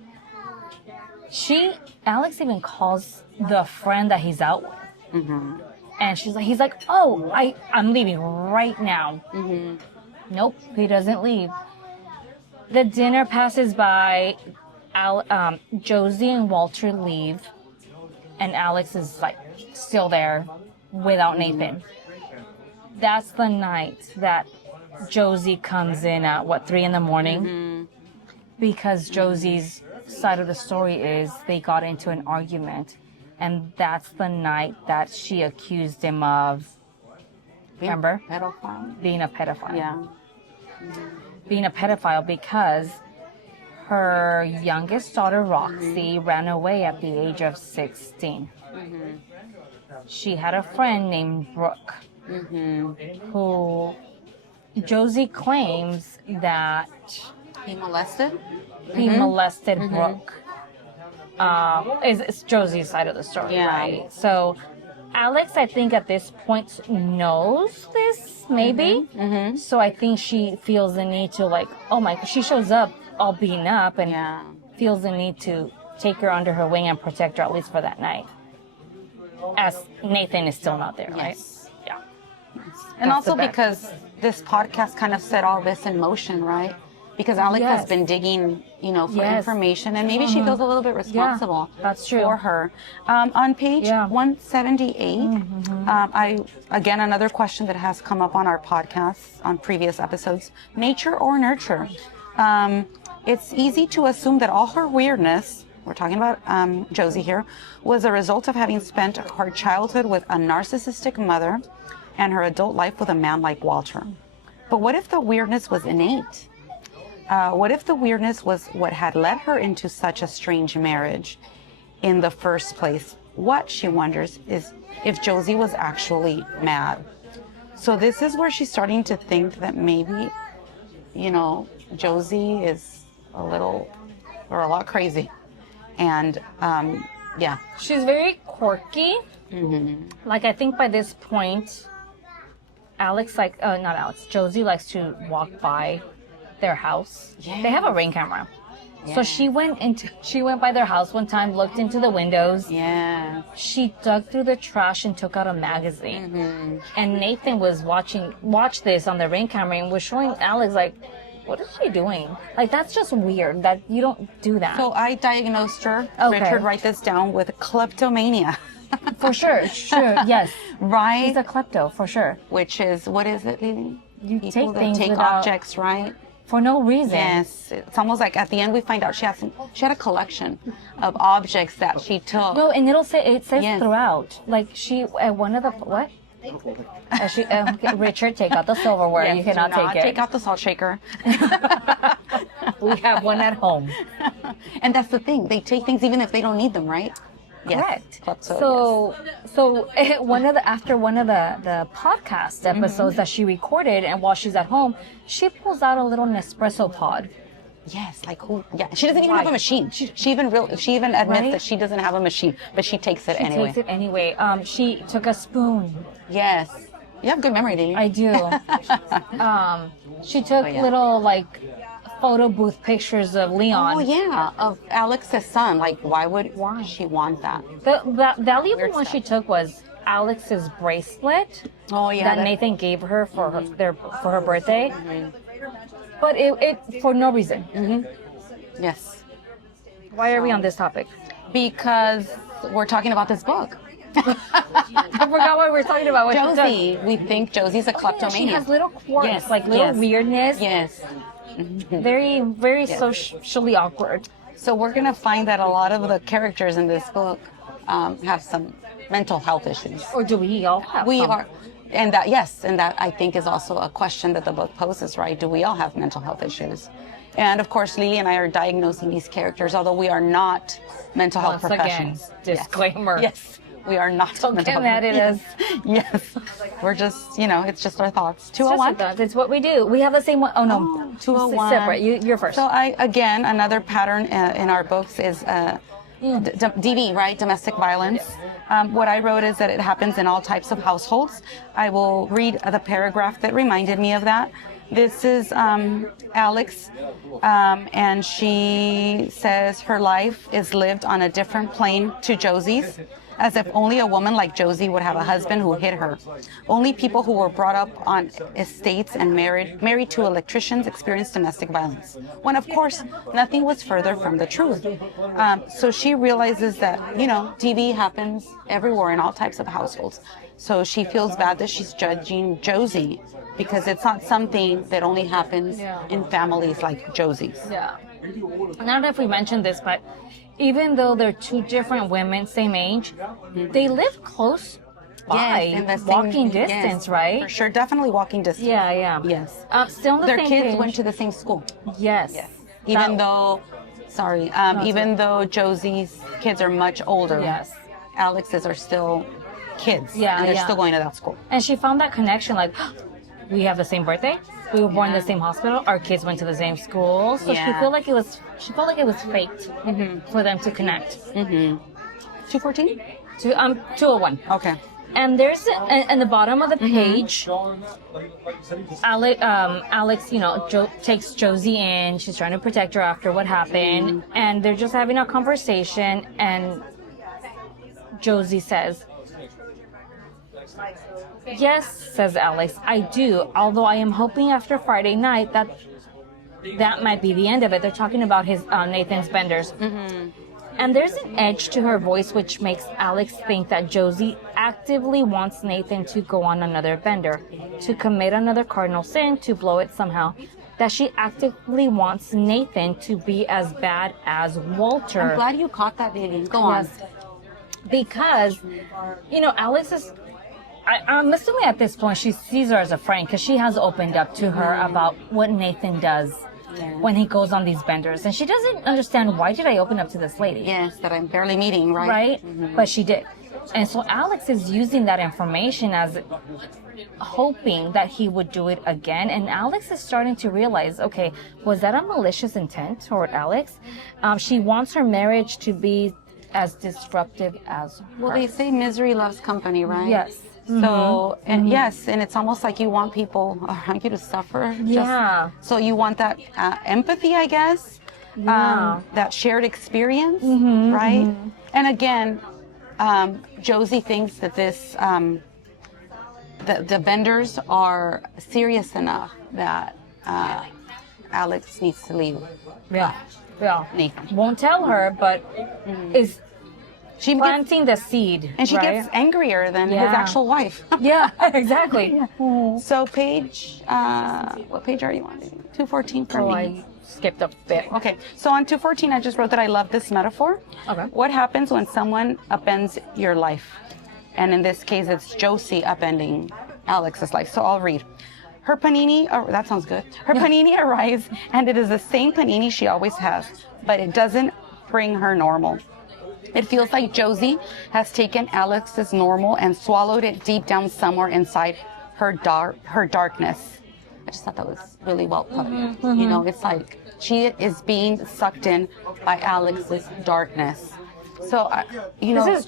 Alex even calls the friend that he's out with, and he's like, oh, I'm leaving right now. Nope, he doesn't leave. The dinner passes by. Josie and Walter leave, and Alex is like still there without Nathan. That's the night that Josie comes in at 3 a.m. Because Josie's side of the story is they got into an argument, and that's the night that she accused him of being a pedophile. Yeah. Being a pedophile because her youngest daughter Roxy ran away at the age of 16. She had a friend named Brooke. Who Josie claims that he molested Brooke. It's Josie's side of the story, right? So Alex, I think at this point knows this, maybe. So I think she feels the need to she shows up all beaten up and feels the need to take her under her wing and protect her at least for that night. As Nathan is still not there, right? Yeah. And also because this podcast kind of set all this in motion, right? Because Alex has been digging, for information, and maybe she feels a little bit responsible that's true. for her. On page 178, again, another question that has come up on our podcasts on previous episodes, nature or nurture? It's easy to assume that all her weirdness, we're talking about Josie here, was a result of having spent her childhood with a narcissistic mother and her adult life with a man like Walter. But what if the weirdness was innate? What if the weirdness was what had led her into such a strange marriage in the first place? What, she wonders, is if Josie was actually mad. So this is where she's starting to think that maybe, Josie is a lot crazy. And, She's very quirky. Like, I think by this point, Josie likes to walk by their house. They have a Ring camera. So she went by their house one time, looked into the windows. She dug through the trash and took out a magazine. And Nathan was watched this on the Ring camera and was showing Alex like, what is she doing? Like, that's just weird that you don't do that. So I diagnosed her, Richard, write this down, with kleptomania. For sure, yes. Right? He's a klepto, for sure. Which is, what is it, Lily? You take things take objects, right? For no reason. Yes. It's almost like at the end we find out she had a collection of objects that she took. No, and it says throughout. Like, she, at one of the, what? Richard, take out the silverware. Yes, you cannot take it. Take out the salt shaker. We have one at home. And that's the thing. They take things even if they don't need them, right? Correct. Yes. So after one of the podcast episodes that she recorded, and while she's at home, she pulls out a little Nespresso pod. Yes, like who? Yeah, she doesn't even have a machine. She even admits that she doesn't have a machine, but she takes it anyway. She takes it anyway. She took a spoon. Yes, you have good memory, do you? I do. She took little photo booth pictures of Leon. Oh yeah, of Alex's son. Like, why would she want that? The valuable one she took was Alex's bracelet. Oh yeah, that Nathan gave her for her birthday. But it for no reason. Yes. Why are we on this topic? Because we're talking about this book. I forgot what we were talking about. Josie. We think Josie's a kleptomaniac. She has little quirks, little weirdness. Yes. Very, very socially awkward. So we're going to find that a lot of the characters in this book have some mental health issues. Or do we all have some? And that I think is also a question that the book poses, right? Do we all have mental health issues? And of course, Lily and I are diagnosing these characters, although we are not mental health professionals. Again, disclaimer. Yes, we are not. Don't get mad at us. Yes, we're just, it's just our thoughts. 201. It's what we do. We have the same one. Oh no, 201. Separate. You're first. So again, another pattern in our books is DV, right? Domestic violence. What I wrote is that it happens in all types of households. I will read the paragraph that reminded me of that. This is Alex, and she says her life is lived on a different plane to Josie's, as if only a woman like Josie would have a husband who hit her. Only people who were brought up on estates and married to electricians experienced domestic violence, when of course nothing was further from the truth. So she realizes that, DV happens everywhere in all types of households. So she feels bad that she's judging Josie, because it's not something that only happens in families like Josie's. Yeah. I don't know if we mentioned this, but even though they're two different women, same age, they live close by, in the same, walking distance, right? For sure, definitely walking distance. Yeah. Yes. Still on the Their same kids page. went to the same school. Yes. Even though Josie's kids are much older, Alex's are still kids. And they're still going to that school. And she found that connection, like, we have the same birthday. We were born in the same hospital. Our kids went to the same school. So she felt like it was faked for them to connect. 214? 201. Okay. And there's in the bottom of the page, Alex, takes Josie in. She's trying to protect her after what happened, and they're just having a conversation. And Josie says, "Yes," says Alex, "I do. Although I am hoping after Friday night that might be the end of it." They're talking about his Nathan's benders. And there's an edge to her voice which makes Alex think that Josie actively wants Nathan to go on another bender, to commit another cardinal sin, to blow it somehow. That she actively wants Nathan to be as bad as Walter. I'm glad you caught that, baby. Go on. Because, Alex is... I'm assuming at this point she sees her as a friend because she has opened up to her about what Nathan does when he goes on these benders. And she doesn't understand, why did I open up to this lady? Yes, that I'm barely meeting, right? Right? But she did. And so Alex is using that information as hoping that he would do it again. And Alex is starting to realize, okay, was that a malicious intent toward Alex? She wants her marriage to be as disruptive as her. Well, they say misery loves company, right? Yes. So, and yes, and it's almost like you want people around you to suffer. So you want that empathy, I guess, that shared experience, right? And again, Josie thinks that this, the vendors are serious enough that Alex needs to leave. Nathan. Won't tell her, but is... She planting the seed. And she gets angrier than his actual wife. Exactly. So page, what page are you on? 214 for me. I skipped a bit. Okay, so on 214, I just wrote that I love this metaphor. Okay. What happens when someone upends your life? And in this case, it's Josie upending Alex's life. So I'll read. Her panini, that sounds good. Her panini arrives, and it is the same panini she always has, but it doesn't bring her normal. It feels like Josie has taken Alex's normal and swallowed it deep down somewhere inside her darkness. I just thought that was really well put. It's like she is being sucked in by Alex's darkness. So, this is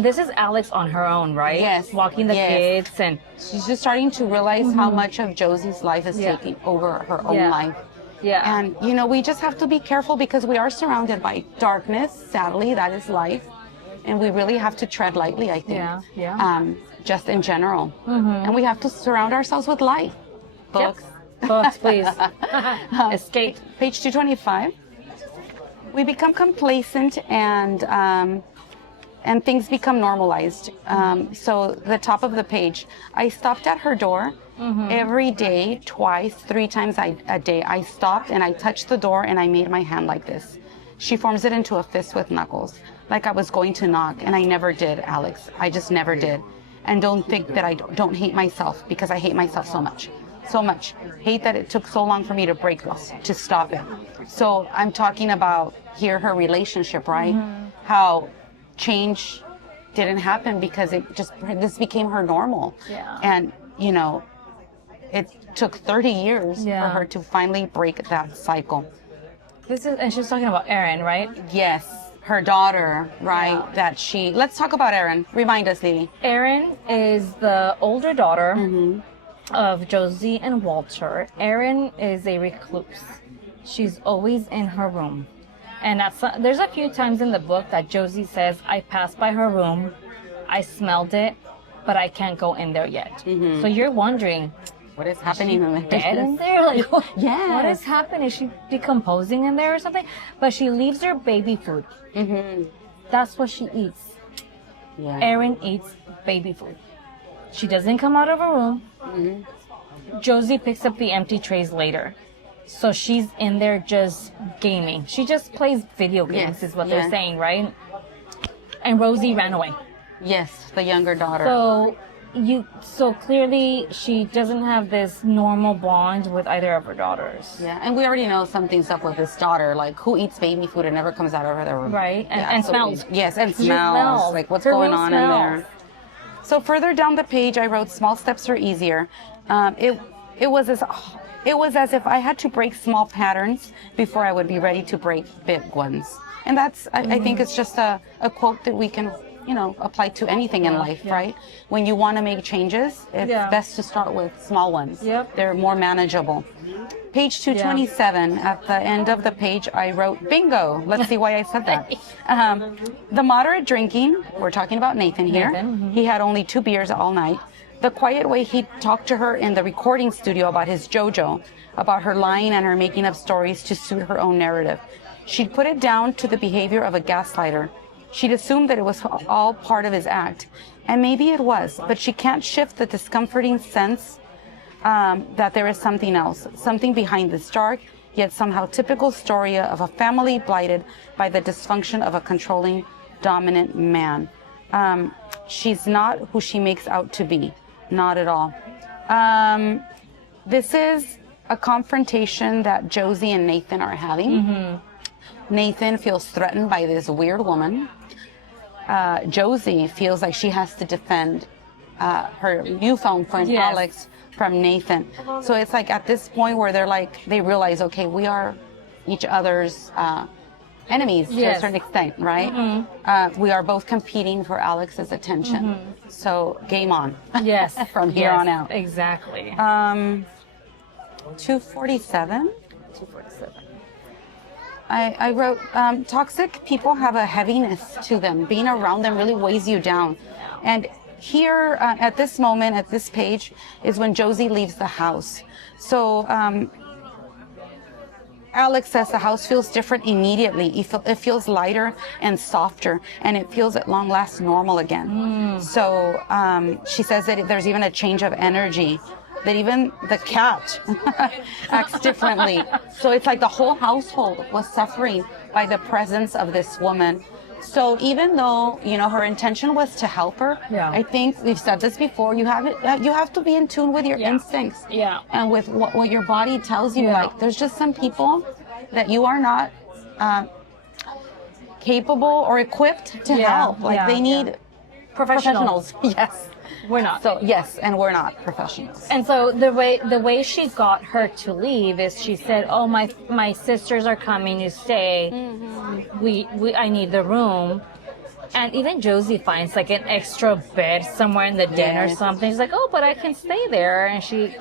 this is Alex on her own, right? Yes. Walking the kids, and she's just starting to realize how much of Josie's life is taking over her own life. And, we just have to be careful because we are surrounded by darkness. Sadly, that is life. And we really have to tread lightly, I think. Just in general. And we have to surround ourselves with light. Books. Books, please. Escape. Page 225. We become complacent and things become normalized. So the top of the page, I stopped at her door. Every day, twice, 3 times a day, I stopped and I touched the door and I made my hand like this. She forms it into a fist with knuckles, like I was going to knock, and I never did, Alex. I just never did. And don't think that I don't hate myself, because I hate myself so much. So much. Hate that it took so long for me to break this, to stop it. So I'm talking about here her relationship, right? How change didn't happen because this became her normal. And, it took 30 years for her to finally break that cycle. And she's talking about Erin, right? Yes, her daughter, right? Let's talk about Erin. Remind us, Lily. Erin is the older daughter of Josie and Walter. Erin is a recluse. She's always in her room. And there's a few times in the book that Josie says, I passed by her room, I smelled it, but I can't go in there yet. So you're wondering, what is happening in there? Dead in there? Like, what is happening? Is she decomposing in there or something? But she leaves her baby food. That's what she eats. Erin eats baby food. She doesn't come out of her room. Josie picks up the empty trays later. So she's in there just gaming. She just plays video games, is what they're saying, right? And Rosie ran away. Yes, the younger daughter. So clearly she doesn't have this normal bond with either of her daughters. Yeah, and we already know something's up with this daughter. Like, who eats baby food and never comes out of their room? Right, and smells. Yes, and smells. Like, what's going on in there? So further down the page, I wrote, small steps are easier. It was as if I had to break small patterns before I would be ready to break big ones. And that's, I think it's just a quote that we can apply to anything in life, right? When you want to make changes, it's best to start with small ones. Yep. They're more manageable. Page 227, at the end of the page, I wrote, bingo. Let's see why I said that. The moderate drinking, we're talking about Nathan here. He had only 2 beers all night. The quiet way he talked to her in the recording studio about his JoJo, about her lying and her making up stories to suit her own narrative. She'd put it down to the behavior of a gaslighter. She'd assumed that it was all part of his act. And maybe it was, but she can't shift the discomforting sense that there is something else, something behind this dark, yet somehow typical story of a family blighted by the dysfunction of a controlling, dominant man. She's not who she makes out to be. Not at all. This is a confrontation that Josie and Nathan are having. Nathan feels threatened by this weird woman. Josie feels like she has to defend her newfound friend Alex from Nathan. So it's like at this point where they realize, okay, we are each other's enemies to a certain extent, right? We are both competing for Alex's attention. So game on. Yes. From here on out. Exactly. 247. I wrote, toxic people have a heaviness to them. Being around them really weighs you down. And here, at this moment, at this page, is when Josie leaves the house. So Alex says the house feels different immediately. It feels lighter and softer, and it feels at long last normal again. So she says that there's even a change of energy, that even the cat acts differently. So it's like the whole household was suffering by the presence of this woman. So even though, her intention was to help her, I think we've said this before, you have to be in tune with your instincts and with what your body tells you. Like, there's just some people that you are not capable or equipped to help. Like, they need professionals. Yes. We're not. So yes, and we're not professionals. And so the way she got her to leave is she said, "Oh, my sisters are coming to stay. I need the room." And even Josie finds like an extra bed somewhere in the den or something. She's like, "Oh, but I can stay there." And she,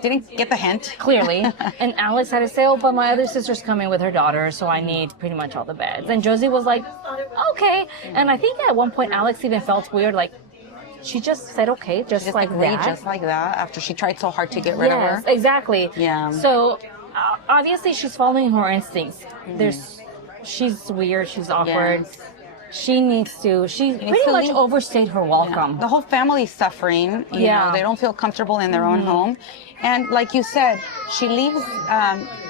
didn't get the hint. Clearly. And Alex had to say, "Oh, but my other sister's coming with her daughter, so I need pretty much all the beds." And Josie was like, "Okay." And I think at one point Alex even felt weird, like, she just said okay, just like that. Just like that, after she tried so hard to get rid of her. Yes, exactly. Yeah. So obviously she's following her instincts. She's weird. She's awkward. Yes. She pretty much overstayed her welcome. Yeah. The whole family's suffering. You know, they don't feel comfortable in their own home. And like you said, she leaves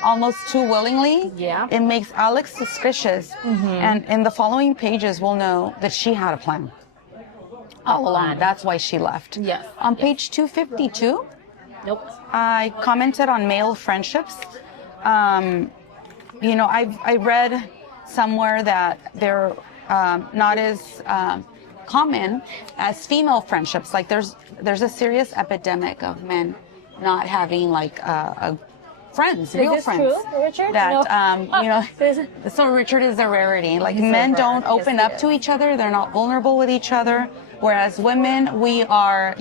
almost too willingly. Yeah. It makes Alex suspicious. And in the following pages, we'll know that she had a plan. All along. That's why she left. Yes. On page 252, I commented on male friendships. I read somewhere that they're not as common as female friendships. Like there's a serious epidemic of men not having like friends, real friends. True, Richard? That so Richard is a rarity. Like men don't open up to each other. They're not vulnerable with each other. Whereas women, we are,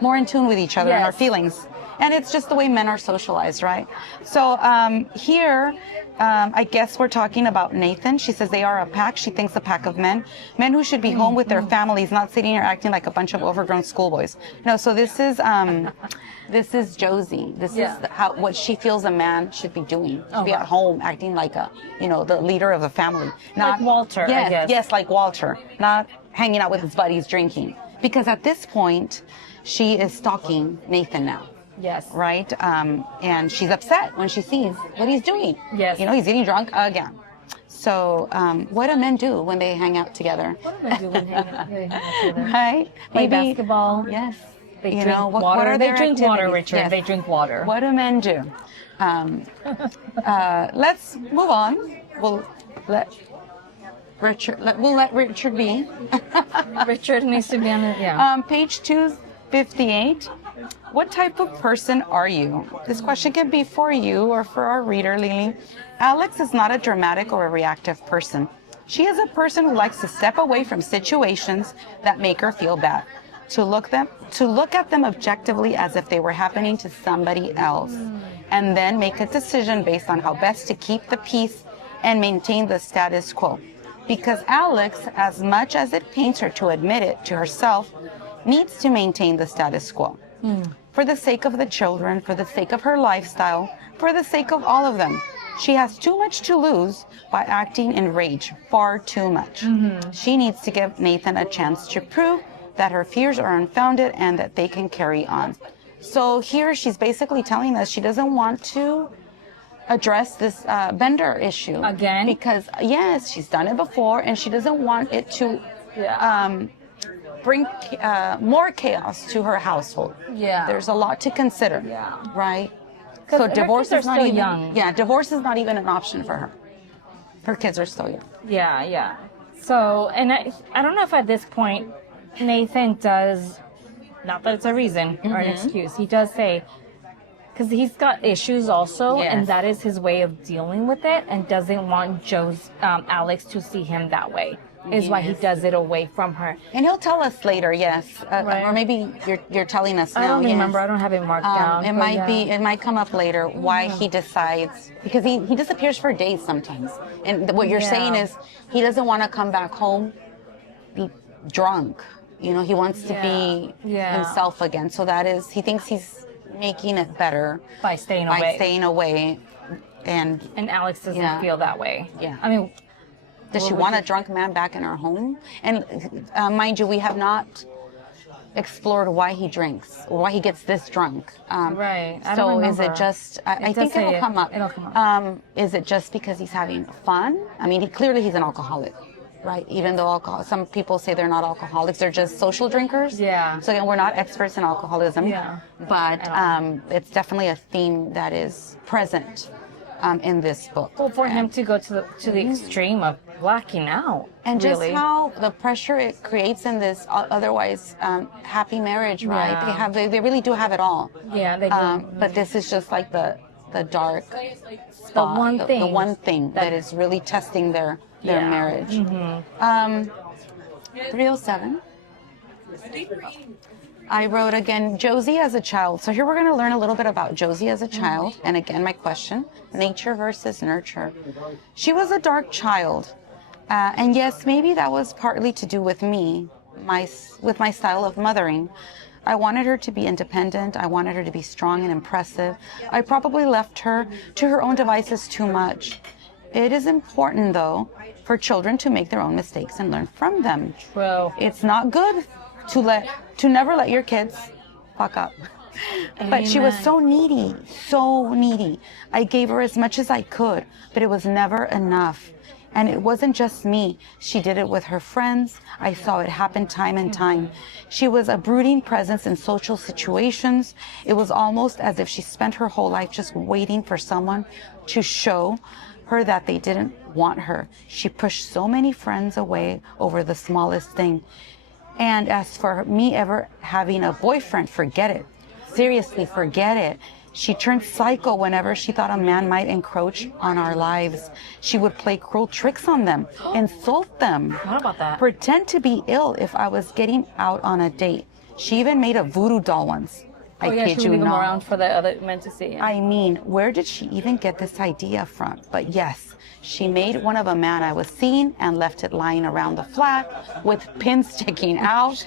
more in tune with each other and our feelings. And it's just the way men are socialized, right? So here, I guess we're talking about Nathan. She says they are a pack. She thinks a pack of men who should be home with their families, not sitting here acting like a bunch of overgrown schoolboys. No, so this is Josie. This is what she feels a man should be doing. Should be at home acting like the leader of the family. Not like Walter, yes, I guess. Yes, like Walter. Not hanging out with his buddies drinking. Because at this point, she is stalking Nathan now. Yes. Right? And she's upset when she sees what he's doing. Yes. He's getting drunk again. So what do men do when they hang out together? What do men do when they hang out together? Right? Play basketball. Yes. They drink water. What are their drink activities? water, Richard. Yes. They drink water. What do men do? Let's move on. We'll let Richard be. Richard needs to be on it, page 258. What type of person are you? This question can be for you or for our reader, Lily. Alex is not a dramatic or a reactive person. She is a person who likes to step away from situations that make her feel bad, to look at them objectively as if they were happening to somebody else, and then make a decision based on how best to keep the peace and maintain the status quo. Because Alex, as much as it pains her to admit it to herself, needs to maintain the status quo. For the sake of the children, for the sake of her lifestyle, for the sake of all of them. She has too much to lose by acting in rage, far too much. She needs to give Nathan a chance to prove that her fears are unfounded and that they can carry on. So here she's basically telling us she doesn't want to address this Bender issue. Again? Because, yes, she's done it before and she doesn't want it to bring more chaos to her household. Yeah. There's a lot to consider, right? So divorce is not even young. Yeah, divorce is not even an option for her. Her kids are still young. Yeah. So, and I don't know if at this point Nathan does, not that it's a reason or an excuse, he does say, because he's got issues also, and that is his way of dealing with it, and doesn't want Alex to see him that way. Is why he does it away from her. And he'll tell us later, right. Or maybe you're telling us now. I don't remember. I don't have it marked down. It might be. It might come up later why he decides, because he disappears for days sometimes. And what you're saying is he doesn't want to come back home drunk. You know, he wants to be himself again. So that is, he thinks he's making it better by staying away. And Alex doesn't feel that way. Yeah. I mean, does she want a drunk man back in her home? And mind you, we have not explored why he drinks or why he gets this drunk. Right. I so don't is it just? I think it'll come up. It'll come up. Is it just because he's having fun? I mean, clearly he's an alcoholic, right? Even though some people say they're not alcoholics, they're just social drinkers. Yeah. So again, we're not experts in alcoholism. Yeah. But it's definitely a theme that is present in this book. Well, for him to go to the extreme of blacking out, and really. just how the pressure it creates in this otherwise happy marriage, right? They really do have it all. Yeah, they do. But this is just like the dark spot, the one thing that is really testing their marriage. 307. I wrote again, Josie as a child. So here we're going to learn a little bit about Josie as a child. And again, my question, nature versus nurture. She was a dark child. And yes, maybe that was partly to do with me, with my style of mothering. I wanted her to be independent. I wanted her to be strong and impressive. I probably left her to her own devices too much. It is important, though, for children to make their own mistakes and learn from them. True. It's not good to never let your kids fuck up. But she was so needy, so needy. I gave her as much as I could, but it was never enough. And it wasn't just me. She did it with her friends. I saw it happen time and time. She was a brooding presence in social situations. It was almost as if she spent her whole life just waiting for someone to show her that they didn't want her. She pushed so many friends away over the smallest thing. And as for me ever having a boyfriend, forget it. Seriously, forget it. She turned psycho whenever she thought a man might encroach on our lives. She would play cruel tricks on them, insult them. What about that? Pretend to be ill if I was getting out on a date. She even made a voodoo doll once. I kid she you would leave them not. around for the other men to see. Yeah. I mean, where did she even get this idea from? But yes, she made one of a man I was seeing and left it lying around the flat with pins sticking out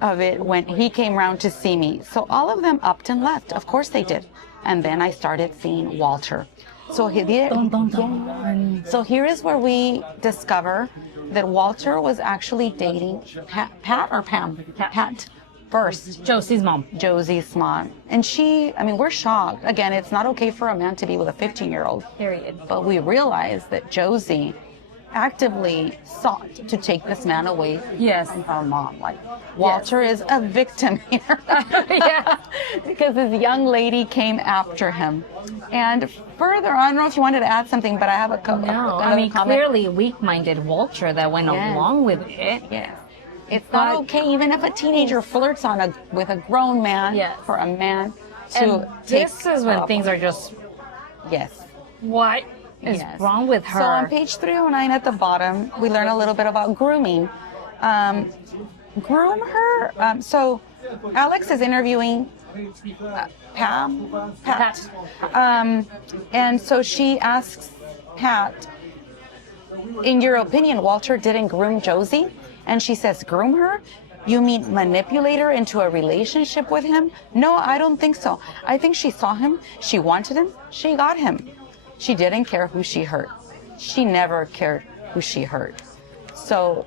of it when he came round to see me. So all of them upped and left. Of course they did. And then I started seeing Walter. So here is where we discover that Walter was actually dating Pat or Pam? Pat first. Josie's mom. Josie's mom. And we're shocked. Again, it's not okay for a man to be with a 15-year-old. Period. But we realize that Josie actively sought to take this man away from her mom. Like, Walter is a victim here. Because this young lady came after him. And further, I don't know if you wanted to add something, but I have a couple. No, I mean, clearly weak-minded Walter that went along with it. Yes. It's not okay, even if a teenager flirts with a grown man, for a man to This is when things are just... Yes. What? is wrong with her? So on page 309 at the bottom, we learn a little bit about grooming. Groom her. So Alex is interviewing Pat. And so she asks Pat, in your opinion, Walter didn't groom Josie? And she says, groom her? You mean manipulate her into a relationship with him? No, I don't think so. I think she saw him, she wanted him, she got him. She didn't care who she hurt. She never cared who she hurt. So,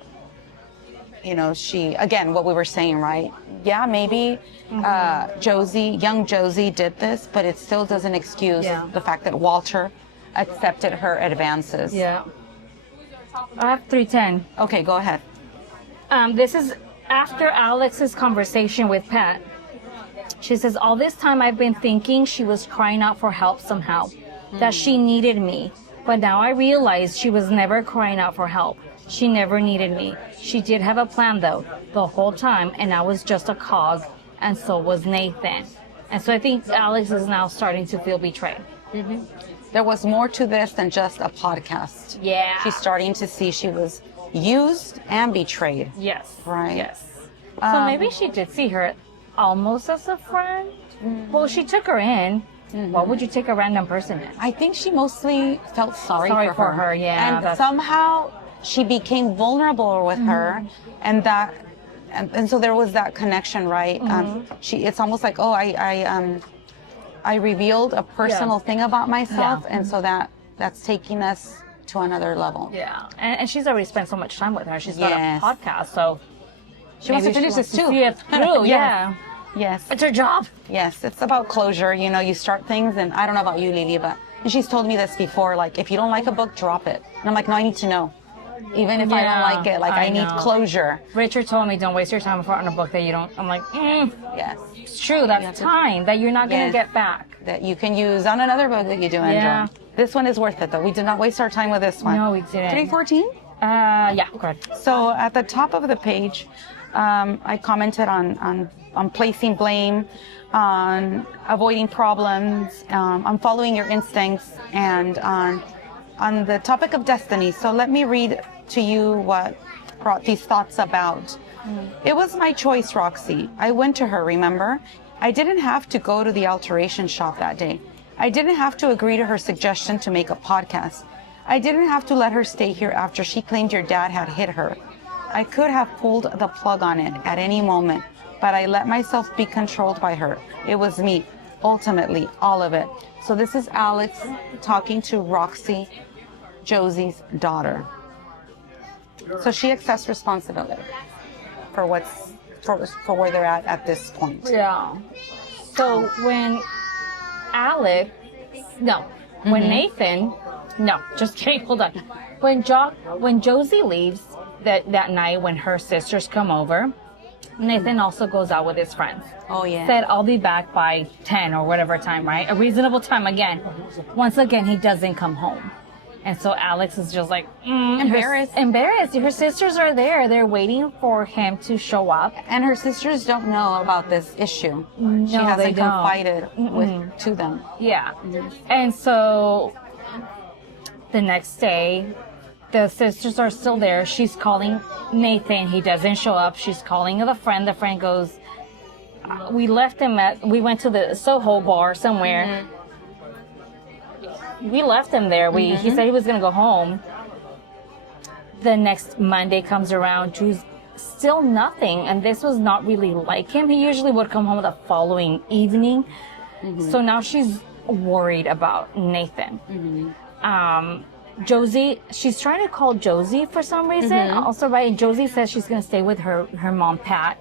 you know, she, again, what we were saying, right? Yeah, maybe young Josie did this, but it still doesn't excuse the fact that Walter accepted her advances. Yeah. I have 310. Okay, go ahead. This is after Alex's conversation with Pat. She says, all this time I've been thinking she was crying out for help somehow, that she needed me. But now I realize she was never crying out for help. She never needed me. She did have a plan though, the whole time, and I was just a cog, and so was Nathan. And so I think Alex is now starting to feel betrayed. Mm-hmm. There was more to this than just a podcast. Yeah. She's starting to see she was used and betrayed. Yes. Right. Yes. So maybe she did see her almost as a friend. Mm-hmm. Well, she took her in. Mm-hmm. Why would you take a random person in? I think she mostly felt sorry for her. Yeah. And somehow she became vulnerable with her, and that, and so there was that connection, right? It's almost like, oh, I revealed a personal thing about myself, and so that's taking us to another level. Yeah, and she's already spent so much time with her. She's got a podcast, so she wants to finish this too. See it through. Yeah. Yes. It's her job. Yes, it's about closure. You know, you start things, and I don't know about you, Lily, but and she's told me this before. Like, if you don't like a book, drop it. And I'm like, no, I need to know. Even if I don't like it, like I need closure. Richard told me, don't waste your time on a book that you don't. I'm like, yes, it's true. That's time that you're not going to get back. That you can use on another book that you do enjoy. This one is worth it, though. We did not waste our time with this one. No, we didn't. 314? Yeah, correct. So at the top of the page, I commented on placing blame, on avoiding problems, on following your instincts, and on the topic of destiny. So let me read to you what brought these thoughts about. It was my choice, Roxy. I went to her, remember? I didn't have to go to the alteration shop that day. I didn't have to agree to her suggestion to make a podcast. I didn't have to let her stay here after she claimed your dad had hit her. I could have pulled the plug on it at any moment, but I let myself be controlled by her. It was me, ultimately, all of it. So this is Alex talking to Roxy, Josie's daughter. So she accepts responsibility for where they're at this point. Yeah. So when Nathan, no, just kidding, hold on. When Josie leaves that night when her sisters come over, Nathan also goes out with his friends. Oh, yeah. Said, I'll be back by 10 or whatever time, right? A reasonable time again. Once again, he doesn't come home. And so Alex is just like, embarrassed. Her sisters are there. They're waiting for him to show up. And her sisters don't know about this issue. No, she hasn't confided to them. Yeah. And so the next day, the sisters are still there. She's calling Nathan. He doesn't show up. She's calling the friend. The friend goes, we went to the Soho bar somewhere. We left him there. He said he was going to go home. The next Monday comes around. Drew's still nothing. And this was not really like him. He usually would come home the following evening. So now she's worried about Nathan. Josie, she's trying to call Josie for some reason. Also, right, Josie says she's going to stay with her mom, Pat.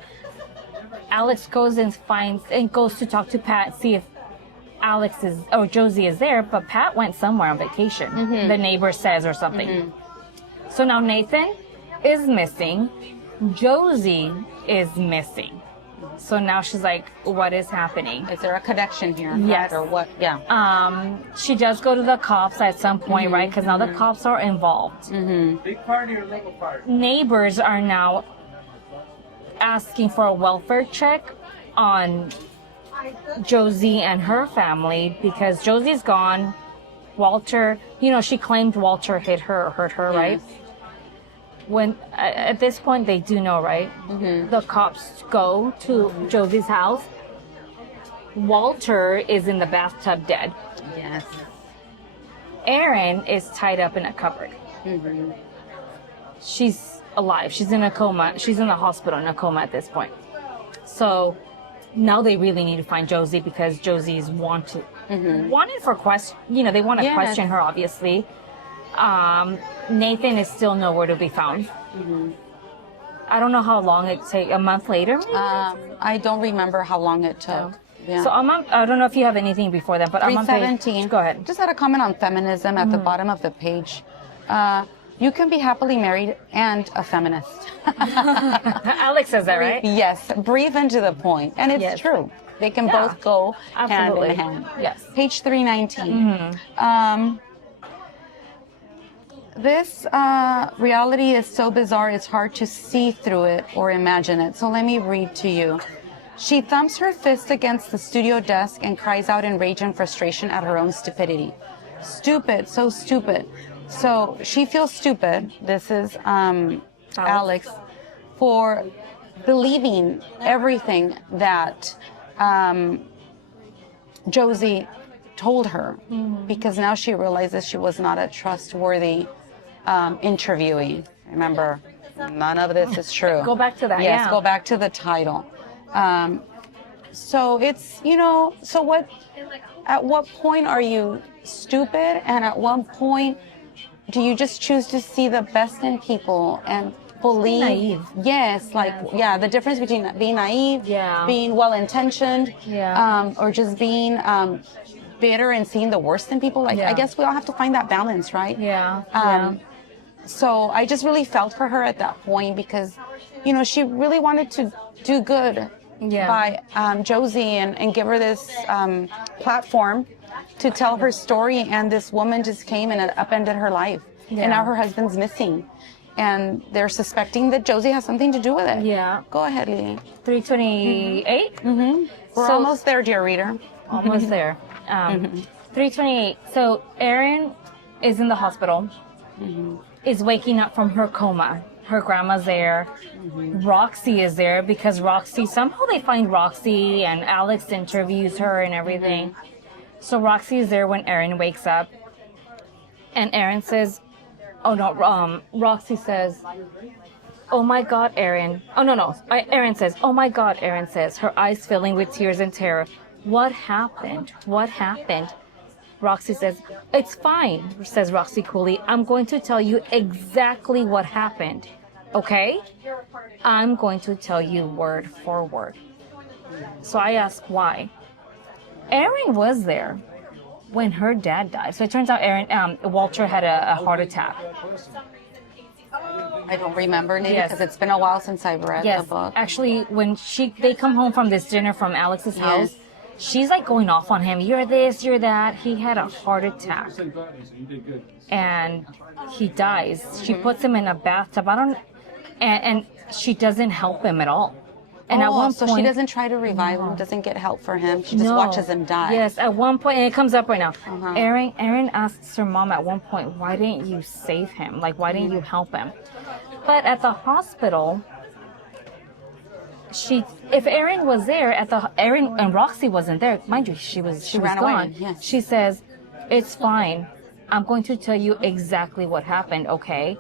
Alex goes to talk to Pat, see if Josie is there, but Pat went somewhere on vacation. The neighbor says or something. So now Nathan is missing. Josie is missing. So now she's like, what is happening? Is there a connection here? Yes. Or what? Yeah. She does go to the cops at some point, right? Because now the cops are involved. Big party or little party? Neighbors are now asking for a welfare check on Josie and her family because Josie's gone. Walter, she claimed Walter hit her or hurt her, right? When at this point they do know, right? The cops go to Josie's house. Walter is in the bathtub dead. Yes. Erin is tied up in a cupboard. She's alive. She's in a coma. She's in the hospital in a coma at this point. So now they really need to find Josie because Josie's wanted for question. They want to question her, obviously. Nathan is still nowhere to be found. I don't know how long it take. A month later, maybe? I don't remember how long it took. Yeah. So I don't know if you have anything before that, but I'm on page 317. Go ahead. Just had a comment on feminism at the bottom of the page. You can be happily married and a feminist. Alex says that, right? Yes, brief and to the point. And it's true. They can both go hand in hand. Yes. Page 319. This reality is so bizarre, it's hard to see through it or imagine it. So let me read to you. She thumps her fist against the studio desk and cries out in rage and frustration at her own stupidity. Stupid, so stupid. So she feels stupid, this is Alex, for believing everything that Josie told her, because now she realizes she was not a trustworthy interviewee. Remember, none of this is true. Go back to that. Yes, go back to the title. So it's, so what, at what point are you stupid, and at what point do you just choose to see the best in people and believe? Naive. Yes, the difference between being naive, being well-intentioned, or just being bitter and seeing the worst in people. I guess we all have to find that balance, right? So I just really felt for her at that point because, she really wanted to do good by Josie and give her this platform to tell her story, and this woman just came and upended her life. And now her husband's missing. And they're suspecting that Josie has something to do with it. Yeah. Go ahead, Lily. 328? We're almost there, dear reader. Almost there. 328. So Erin is in the hospital, is waking up from her coma. Her grandma's there. Roxy is there because somehow they find Roxy and Alex interviews her and everything. So Roxy is there when Erin wakes up. And Erin says, Roxy says, oh my God, Erin. Oh, no. Erin says, oh my God, Erin says, her eyes filling with tears and terror. What happened? What happened? Roxy says, it's fine, says Roxy coolly. I'm going to tell you exactly what happened. Okay? I'm going to tell you word for word. So I ask why. Erin was there when her dad died. So it turns out Walter had a heart attack. I don't remember, Nita, because it's been a while since I've read the book. Actually, when they come home from this dinner from Alex's house, she's like going off on him. You're this, you're that. He had a heart attack. And he dies. She puts him in a bathtub. And she doesn't help him at all. And at one point, she doesn't try to revive him, doesn't get help for him. She just watches him die. Yes, at one point, and it comes up right now. Erin asks her mom at one point, why didn't you save him? Like, why didn't you help him? But at the hospital, if Erin was there, Erin and Roxy wasn't there. Mind you, she was ran gone. away. Yes. She says, it's fine. I'm going to tell you exactly what happened, okay?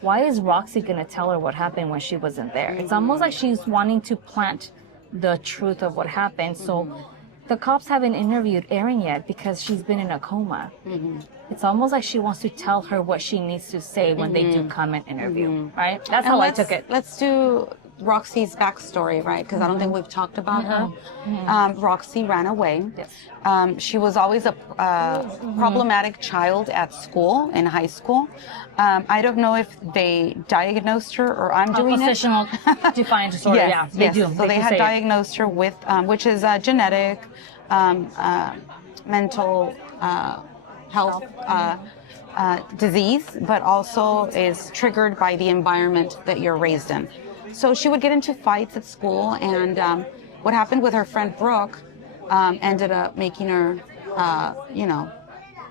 Why is Roxy going to tell her what happened when she wasn't there? It's almost like she's wanting to plant the truth of what happened. So the cops haven't interviewed Erin yet because she's been in a coma. It's almost like she wants to tell her what she needs to say when they do come and interview, right? That's how I took it. Let's do Roxy's backstory, right? Because I don't think we've talked about her. Roxy ran away. Yes. She was always a problematic child at school, in high school. I don't know if they diagnosed her or I'm doing Oppositional defiant disorder. Yes, They do. So they had diagnosed her with, which is a genetic, mental health disease, but also is triggered by the environment that you're raised in. So she would get into fights at school, and what happened with her friend Brooke ended up making her,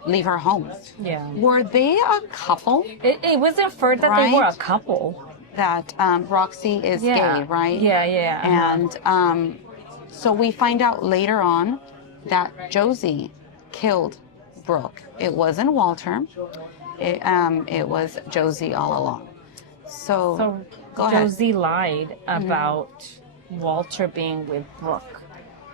leave her home. Yeah. Were they a couple? It was inferred that they were a couple. That Roxy is gay, right? Yeah. And so we find out later on that Josie killed Brooke. It wasn't Walter. It was Josie all along. So go ahead. Josie lied about Walter being with Brooke.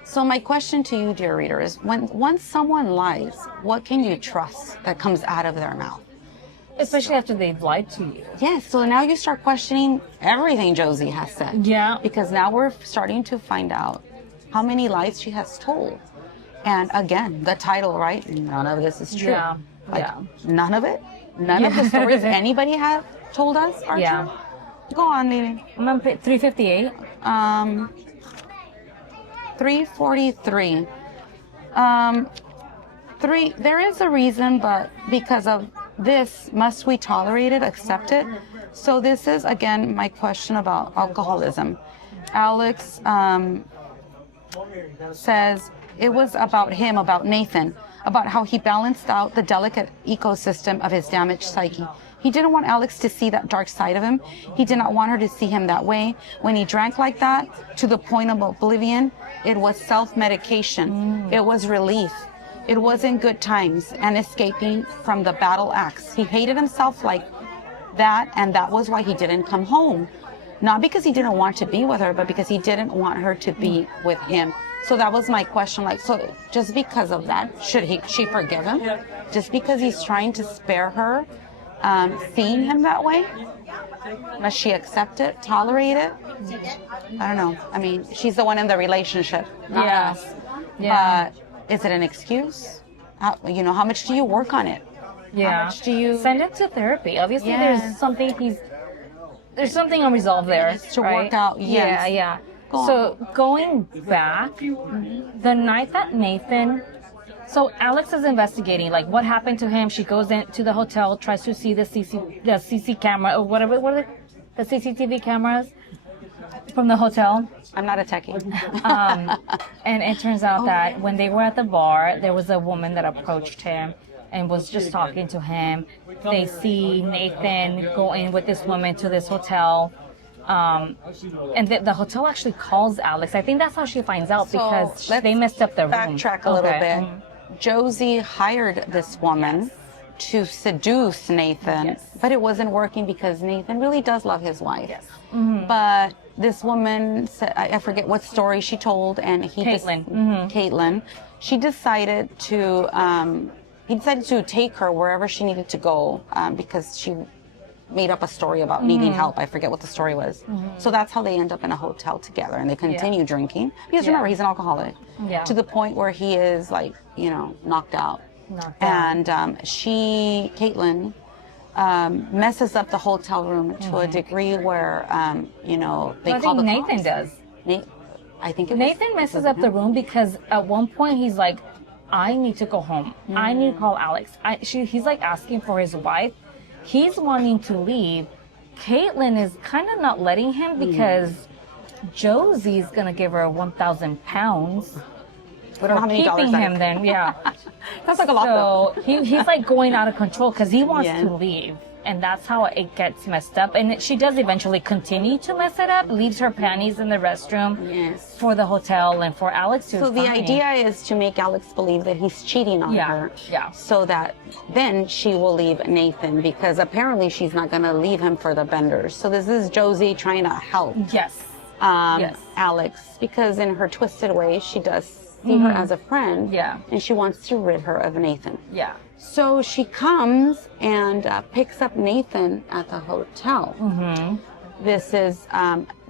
So my question to you, dear reader, is once someone lies, what can you trust that comes out of their mouth? Especially after they've lied to you. Yes, so now you start questioning everything Josie has said. Yeah. Because now we're starting to find out how many lies she has told. And again, the title, right? None of this is true. Yeah. None of it? None of the stories anybody have told us are true? Go on, Lily. I'm on 358. 343. There is a reason, but because of this, must we tolerate it, accept it? So this is, again, my question about alcoholism. Alex says it was about him, about Nathan, about how he balanced out the delicate ecosystem of his damaged psyche. He didn't want Alex to see that dark side of him. He did not want her to see him that way. When he drank like that, to the point of oblivion, it was self-medication. It was relief. It was in good times and escaping from the battle axe. He hated himself like that, and that was why he didn't come home. Not because he didn't want to be with her, but because he didn't want her to be with him. So that was my question. Like, so just because of that, should she forgive him? Just because he's trying to spare her seeing him that way? Must she accept it, tolerate it? I don't know. I mean, she's the one in the relationship, not us. Yeah. But is it an excuse? How much do you work on it? Yeah. How much do you send it to therapy? Obviously, there's something unresolved there to work out. Yes. Yeah. Going back, the night that Nathan, so Alex is investigating, like, what happened to him. She goes into the hotel, tries to see the CC camera or whatever. What are the CCTV cameras from the hotel? I'm not a techie. And it turns out that when they were at the bar, there was a woman that approached him and was just talking to him. They see Nathan go in with this woman to this hotel. And the hotel actually calls Alex. I think that's how she finds out, because they messed up the room. Backtrack a little bit. Josie hired this woman to seduce Nathan, but it wasn't working because Nathan really does love his wife. Yes. But this woman, I forget what story she told, and Caitlin, she decided to, he decided to take her wherever she needed to go because she made up a story about needing help. I forget what the story was. So that's how they end up in a hotel together, and they continue drinking. Because remember, he's an alcoholic. To the point where he is knocked out. And Caitlin, messes up the hotel room to a degree where, they call the cops. Nathan does. I think Nathan messes up the room because at one point he's like, I need to go home. I need to call Alex. He's like asking for his wife. He's wanting to leave. Caitlin is kind of not letting him because Josie's going to give her 1,000 pounds. We don't know how many dollars keeping him then, That's like a lot. So he's like going out of control because he wants to leave. And that's how it gets messed up. And she does eventually continue to mess it up, leaves her panties in the restroom for the hotel and for Alex to So the idea is to make Alex believe that he's cheating on her. So that then she will leave Nathan, because apparently she's not going to leave him for the benders. So this is Josie trying to help Alex, because in her twisted way, she does see her as a friend. And she wants to rid her of Nathan. So she comes and picks up Nathan at the hotel. This is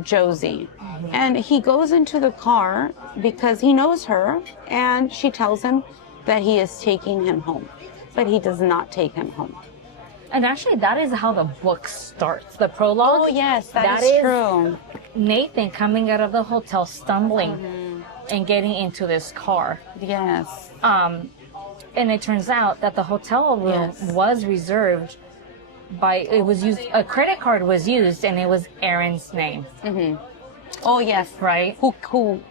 Josie. And he goes into the car because he knows her, and she tells him that he is taking him home. But he does not take him home. And actually, that is how the book starts. The prologue. Oh, yes, that is true. Nathan coming out of the hotel, stumbling and getting into this car. Yes. And it turns out that the hotel room was reserved a credit card was used, and it was Aaron's name. Oh, yes. Right? Who,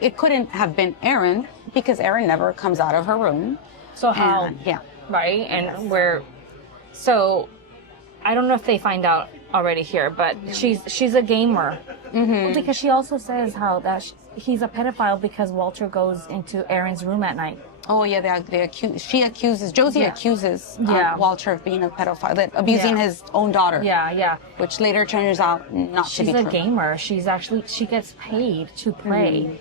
it couldn't have been Aaron, because Aaron never comes out of her room. So how? right? And so I don't know if they find out already here, but she's a gamer. Because she also says how that he's a pedophile because Walter goes into Aaron's room at night. Oh yeah, Josie accuses Walter of being a pedophile, that abusing his own daughter. Yeah. Which later turns out not to be true. She's a gamer. She gets paid to play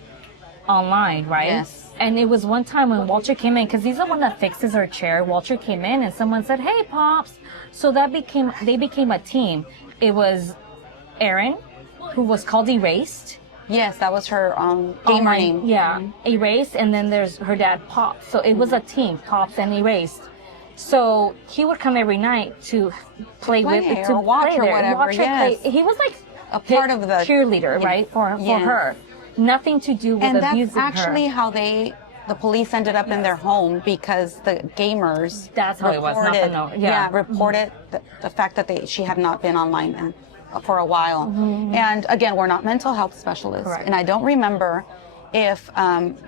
online, right? Yes. And it was one time when Walter came in, because he's the one that fixes her chair. Walter came in and someone said, "Hey, Pops." So they became a team. It was Aaron, who was called Erased. Yes, that was her gamer name. Yeah, Erased, and then there's her dad, Pops. So it was a team, Pops and Erased. So he would come every night to play with, to watch play or there. whatever. Watch her Yes, play. He was like a part of the cheerleader, right, for her. Nothing to do with abusing her. And that's actually how the police ended up in their home, because the gamers. That's how it was. Reported the fact that she had not been online for a while. And again, we're not mental health specialists. Correct. And I don't remember if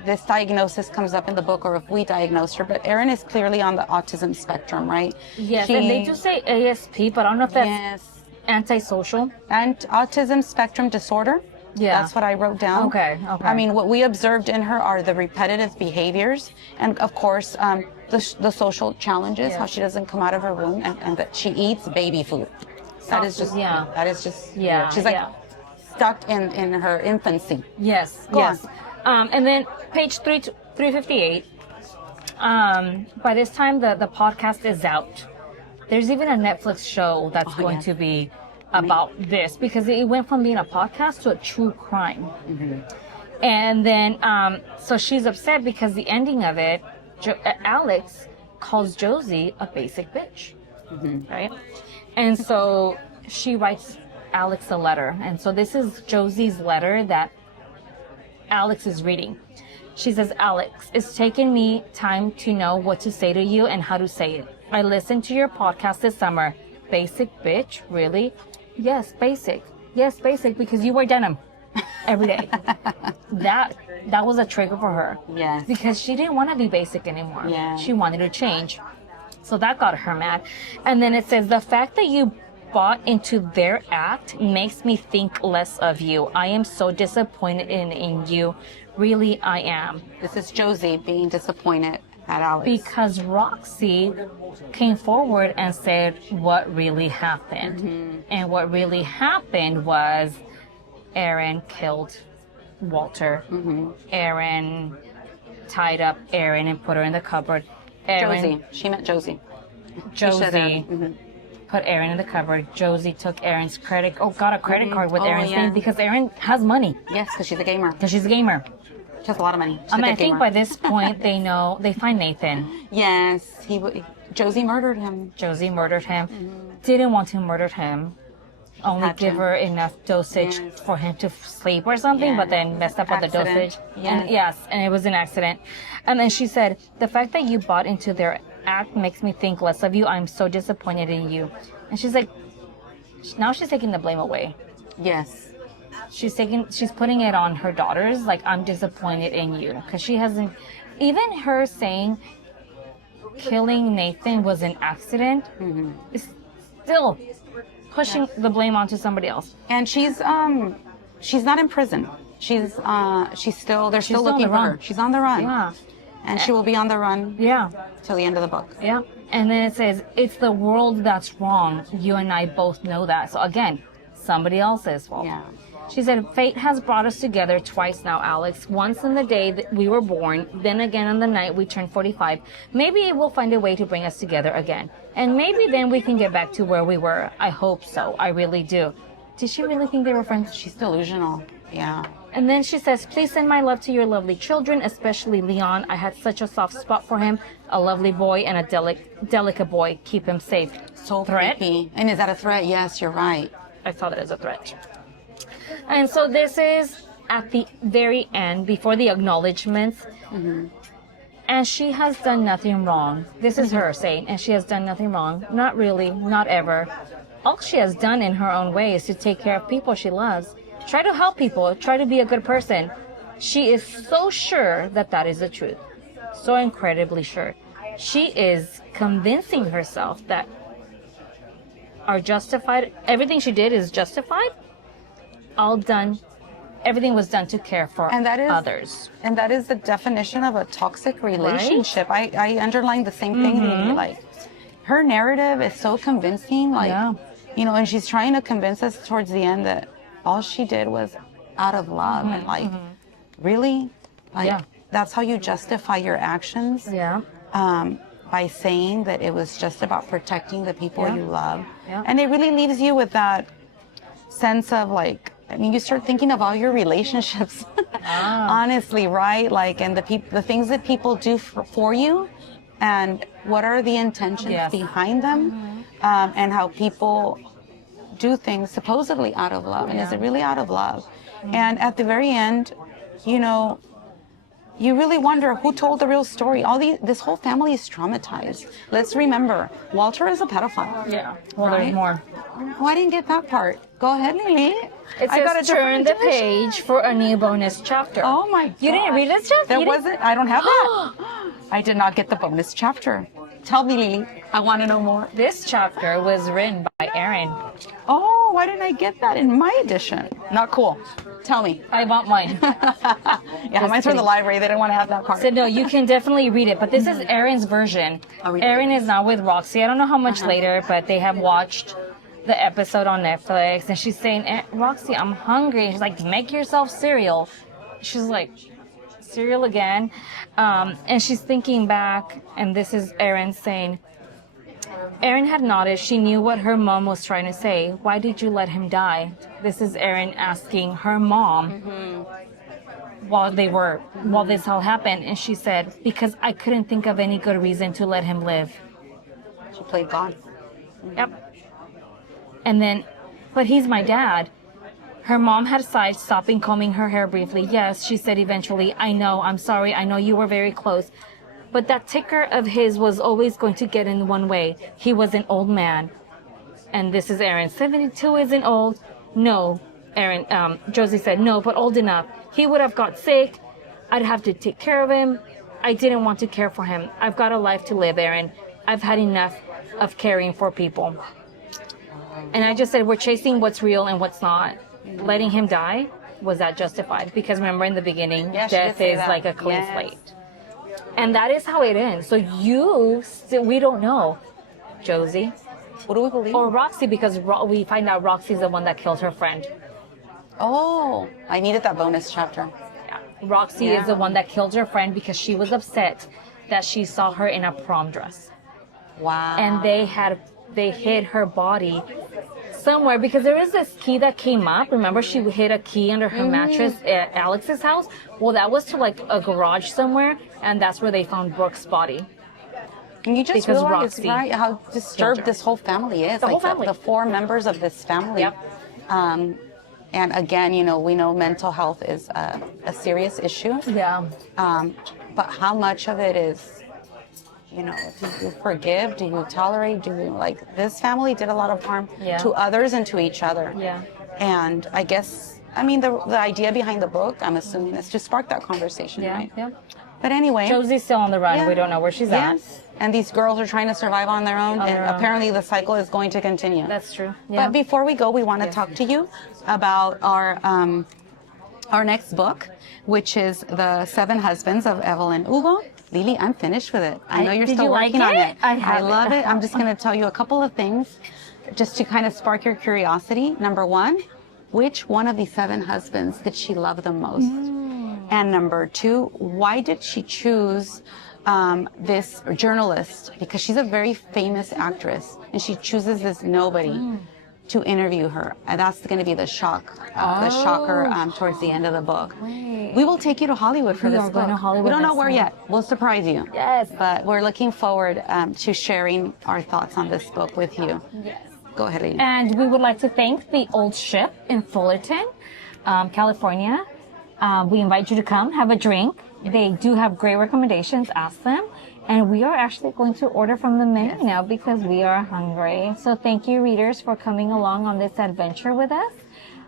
this diagnosis comes up in the book or if we diagnosed her, but Erin is clearly on the autism spectrum, right? Yes, and they do say ASP, but I don't know if that's antisocial. And autism spectrum disorder. Yeah. That's what I wrote down. Okay. I mean, what we observed in her are the repetitive behaviors, and of course, the social challenges, how she doesn't come out of her room, and that she eats baby food. That is just she's like stuck in her infancy. Yes. And then page 358. By this time the podcast is out. There's even a Netflix show that's going to be about this, because it went from being a podcast to a true crime. And then so she's upset because the ending of it, Alex calls Josie a basic bitch, right? And so she writes Alex a letter. And so this is Josie's letter that Alex is reading. She says, "Alex, it's taken me time to know what to say to you and how to say it. I listened to your podcast this summer. Basic bitch, really? Yes, basic. Yes, basic, because you wear denim every day." That was a trigger for her. Yes. Because she didn't want to be basic anymore. Yeah. She wanted to change. So that got her mad. And then it says, "The fact that you bought into their act makes me think less of you. I am so disappointed in you. Really, I am." This is Josie being disappointed at Alex. Because Roxy came forward and said what really happened. And what really happened was Aaron killed Walter. Aaron tied up Aaron and put her in the cupboard. Josie. She meant Josie. Josie put Aaron in the cupboard. Josie took Aaron's got a credit card with Aaron's name, because Aaron has money. Yes, because she's a gamer. She has a lot of money. I think by this point they find Nathan. Yes, Josie murdered him. Josie murdered him. Didn't want to murder him. Only give her enough dosage for him to sleep or something, but then messed up with the dosage. And it was an accident. And then she said, "The fact that you bought into their act makes me think less of you. I'm so disappointed in you." And she's like, now she's taking the blame away. Yes. She's putting it on her daughters, like, "I'm disappointed in you." Because she hasn't, even her saying killing Nathan was an accident is still pushing the blame onto somebody else. And she's not in prison. They're still looking for her. She's on the run. Yeah. And she will be on the run. Yeah. Till the end of the book. Yeah. And then it says, "It's the world that's wrong. You and I both know that." So again, somebody else's fault. Yeah. She said, "Fate has brought us together twice now, Alex. Once on the day that we were born, then again on the night we turned 45. Maybe it will find a way to bring us together again. And maybe then we can get back to where we were. I hope so. I really do." Did she really think they were friends? She's delusional. Yeah. And then she says, "Please send my love to your lovely children, especially Leon. I had such a soft spot for him. A lovely boy and a delicate boy. Keep him safe." So threat? creepy. And is that a threat? Yes, you're right. I saw that as a threat. And so this is at the very end, before the acknowledgments. And she has done nothing wrong. This is her saying, and she has done nothing wrong. Not really, not ever. All she has done in her own way is to take care of people she loves. Try to help people. Try to be a good person. She is so sure that that is the truth. So incredibly sure. she is convincing herself that everything she did is justified, all done, everything was done to care for others. And that is the definition of a toxic relationship. Right? I underlined the same thing. Like, her narrative is so convincing, like, you know, and she's trying to convince us towards the end that all she did was out of love. And like, really? Like, that's how you justify your actions? By saying that it was just about protecting the people you love. And it really leaves you with that sense of like, I mean, you start thinking of all your relationships, honestly, right? Like, and the things that people do for you, and what are the intentions behind them, and how people do things supposedly out of love. And is it really out of love? And at the very end, you know, you really wonder who told the real story. This whole family is traumatized. Let's remember, Walter is a pedophile. Yeah. Well, there's more. Oh, I didn't get that part. Go ahead, Lily. It says turn the page for a new bonus chapter. Oh my God. You didn't read this chapter? There wasn't. I don't have that. I did not get the bonus chapter. Tell me, Lily. I want to know more. This chapter was written by Erin. Oh, why didn't I get that in my edition? Not cool. Tell me. I want mine. Yeah, mine's from the library. They didn't want to have that part. So no, you can definitely read it. But this is Erin's version. Erin is now with Roxy. I don't know how much later, but they have watched the episode on Netflix. And she's saying, Roxy, I'm hungry. She's like, make yourself cereal. She's like, cereal again? And she's thinking back, and this is Erin saying, Erin had noticed she knew what her mom was trying to say. Why did you let him die? This is Erin asking her mom while this all happened. And she said, because I couldn't think of any good reason to let him live. She played God. Yep. And then, but he's my dad. Her mom had sighed, stopping combing her hair briefly. Yes, she said eventually, I know, I'm sorry, I know you were very close. But that ticker of his was always going to get in one way. He was an old man. And this is Erin. 72 isn't old. No, Erin, Josie said, no, but old enough. He would have got sick. I'd have to take care of him. I didn't want to care for him. I've got a life to live, Erin. I've had enough of caring for people. And I just said, we're chasing what's real and what's not. Letting him die, was that justified? Because remember in the beginning, death is like a clean slate. And that is how it ends. So we don't know, Josie. What do we believe? Or Roxy, because we find out Roxy's the one that killed her friend. Oh, I needed that bonus chapter. Yeah. Roxy is the one that killed her friend because she was upset that she saw her in a prom dress. Wow. And they hid her body somewhere, because there is this key that came up. Remember, she hid a key under her mattress at Alex's house? Well, that was to like a garage somewhere, and that's where they found Brooke's body. And you just realize, right, how disturbed this whole family is. The whole family. The 4 members of this family. Yep. And again, you know, we know mental health is a serious issue. Yeah. But how much of it is, you know, do you forgive? Do you tolerate? Do you, like, this family did a lot of harm to others and to each other. Yeah. And I guess, I mean, the idea behind the book, I'm assuming, is to spark that conversation, right? Yeah. But anyway. Josie's still on the run. We don't know where she's at. And these girls are trying to survive on their own, and apparently the cycle is going to continue. That's true. Yeah. But before we go, we want to talk to you about our next book, which is The 7 Husbands of Evelyn Hugo. Lily, I'm finished with it. I know you're still working on it. I love it. I'm just going to tell you a couple of things just to kind of spark your curiosity. Number 1, which one of these 7 husbands did she love the most? And number 2, why did she choose this journalist? Because she's a very famous actress, and she chooses this nobody to interview her. And that's going to be the shocker towards the end of the book. We will take you to Hollywood for this book. We don't know where yet. We'll surprise you. Yes. But we're looking forward to sharing our thoughts on this book with you. Yes. Go ahead, Lily. And we would like to thank the Olde Ship in Fullerton, California. We invite you to come, have a drink. They do have great recommendations. Ask them. And we are actually going to order from the menu now because we are hungry. So thank you, readers, for coming along on this adventure with us.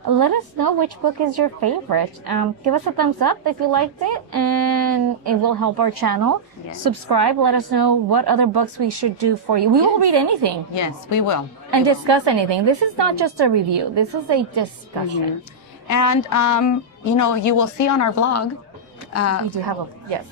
Let us know which book is your favorite. Give us a thumbs up if you liked it, and it will help our channel. Yes. Subscribe. Let us know what other books we should do for you. We will read anything. Yes, we will. And discuss anything. This is not just a review. This is a discussion. And, you know, you will see on our vlog We do have yes.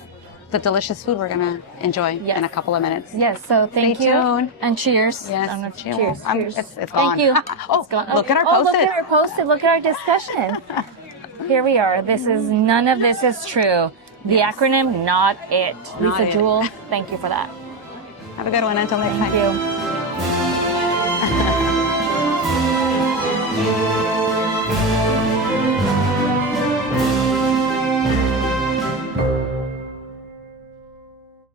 the delicious food we're going to enjoy in a couple of minutes. Yes, so thank Stay you. tuned. And cheers. Yes. Cheers. It's gone. Thank you. Oh, It's gone. look at our Look post-it. at our post-it. Look at our discussion. Here we are. None of this is true. The acronym, not it. Not Lisa it. Jewell, thank you for that. Have a good one. Until next time. Thank you.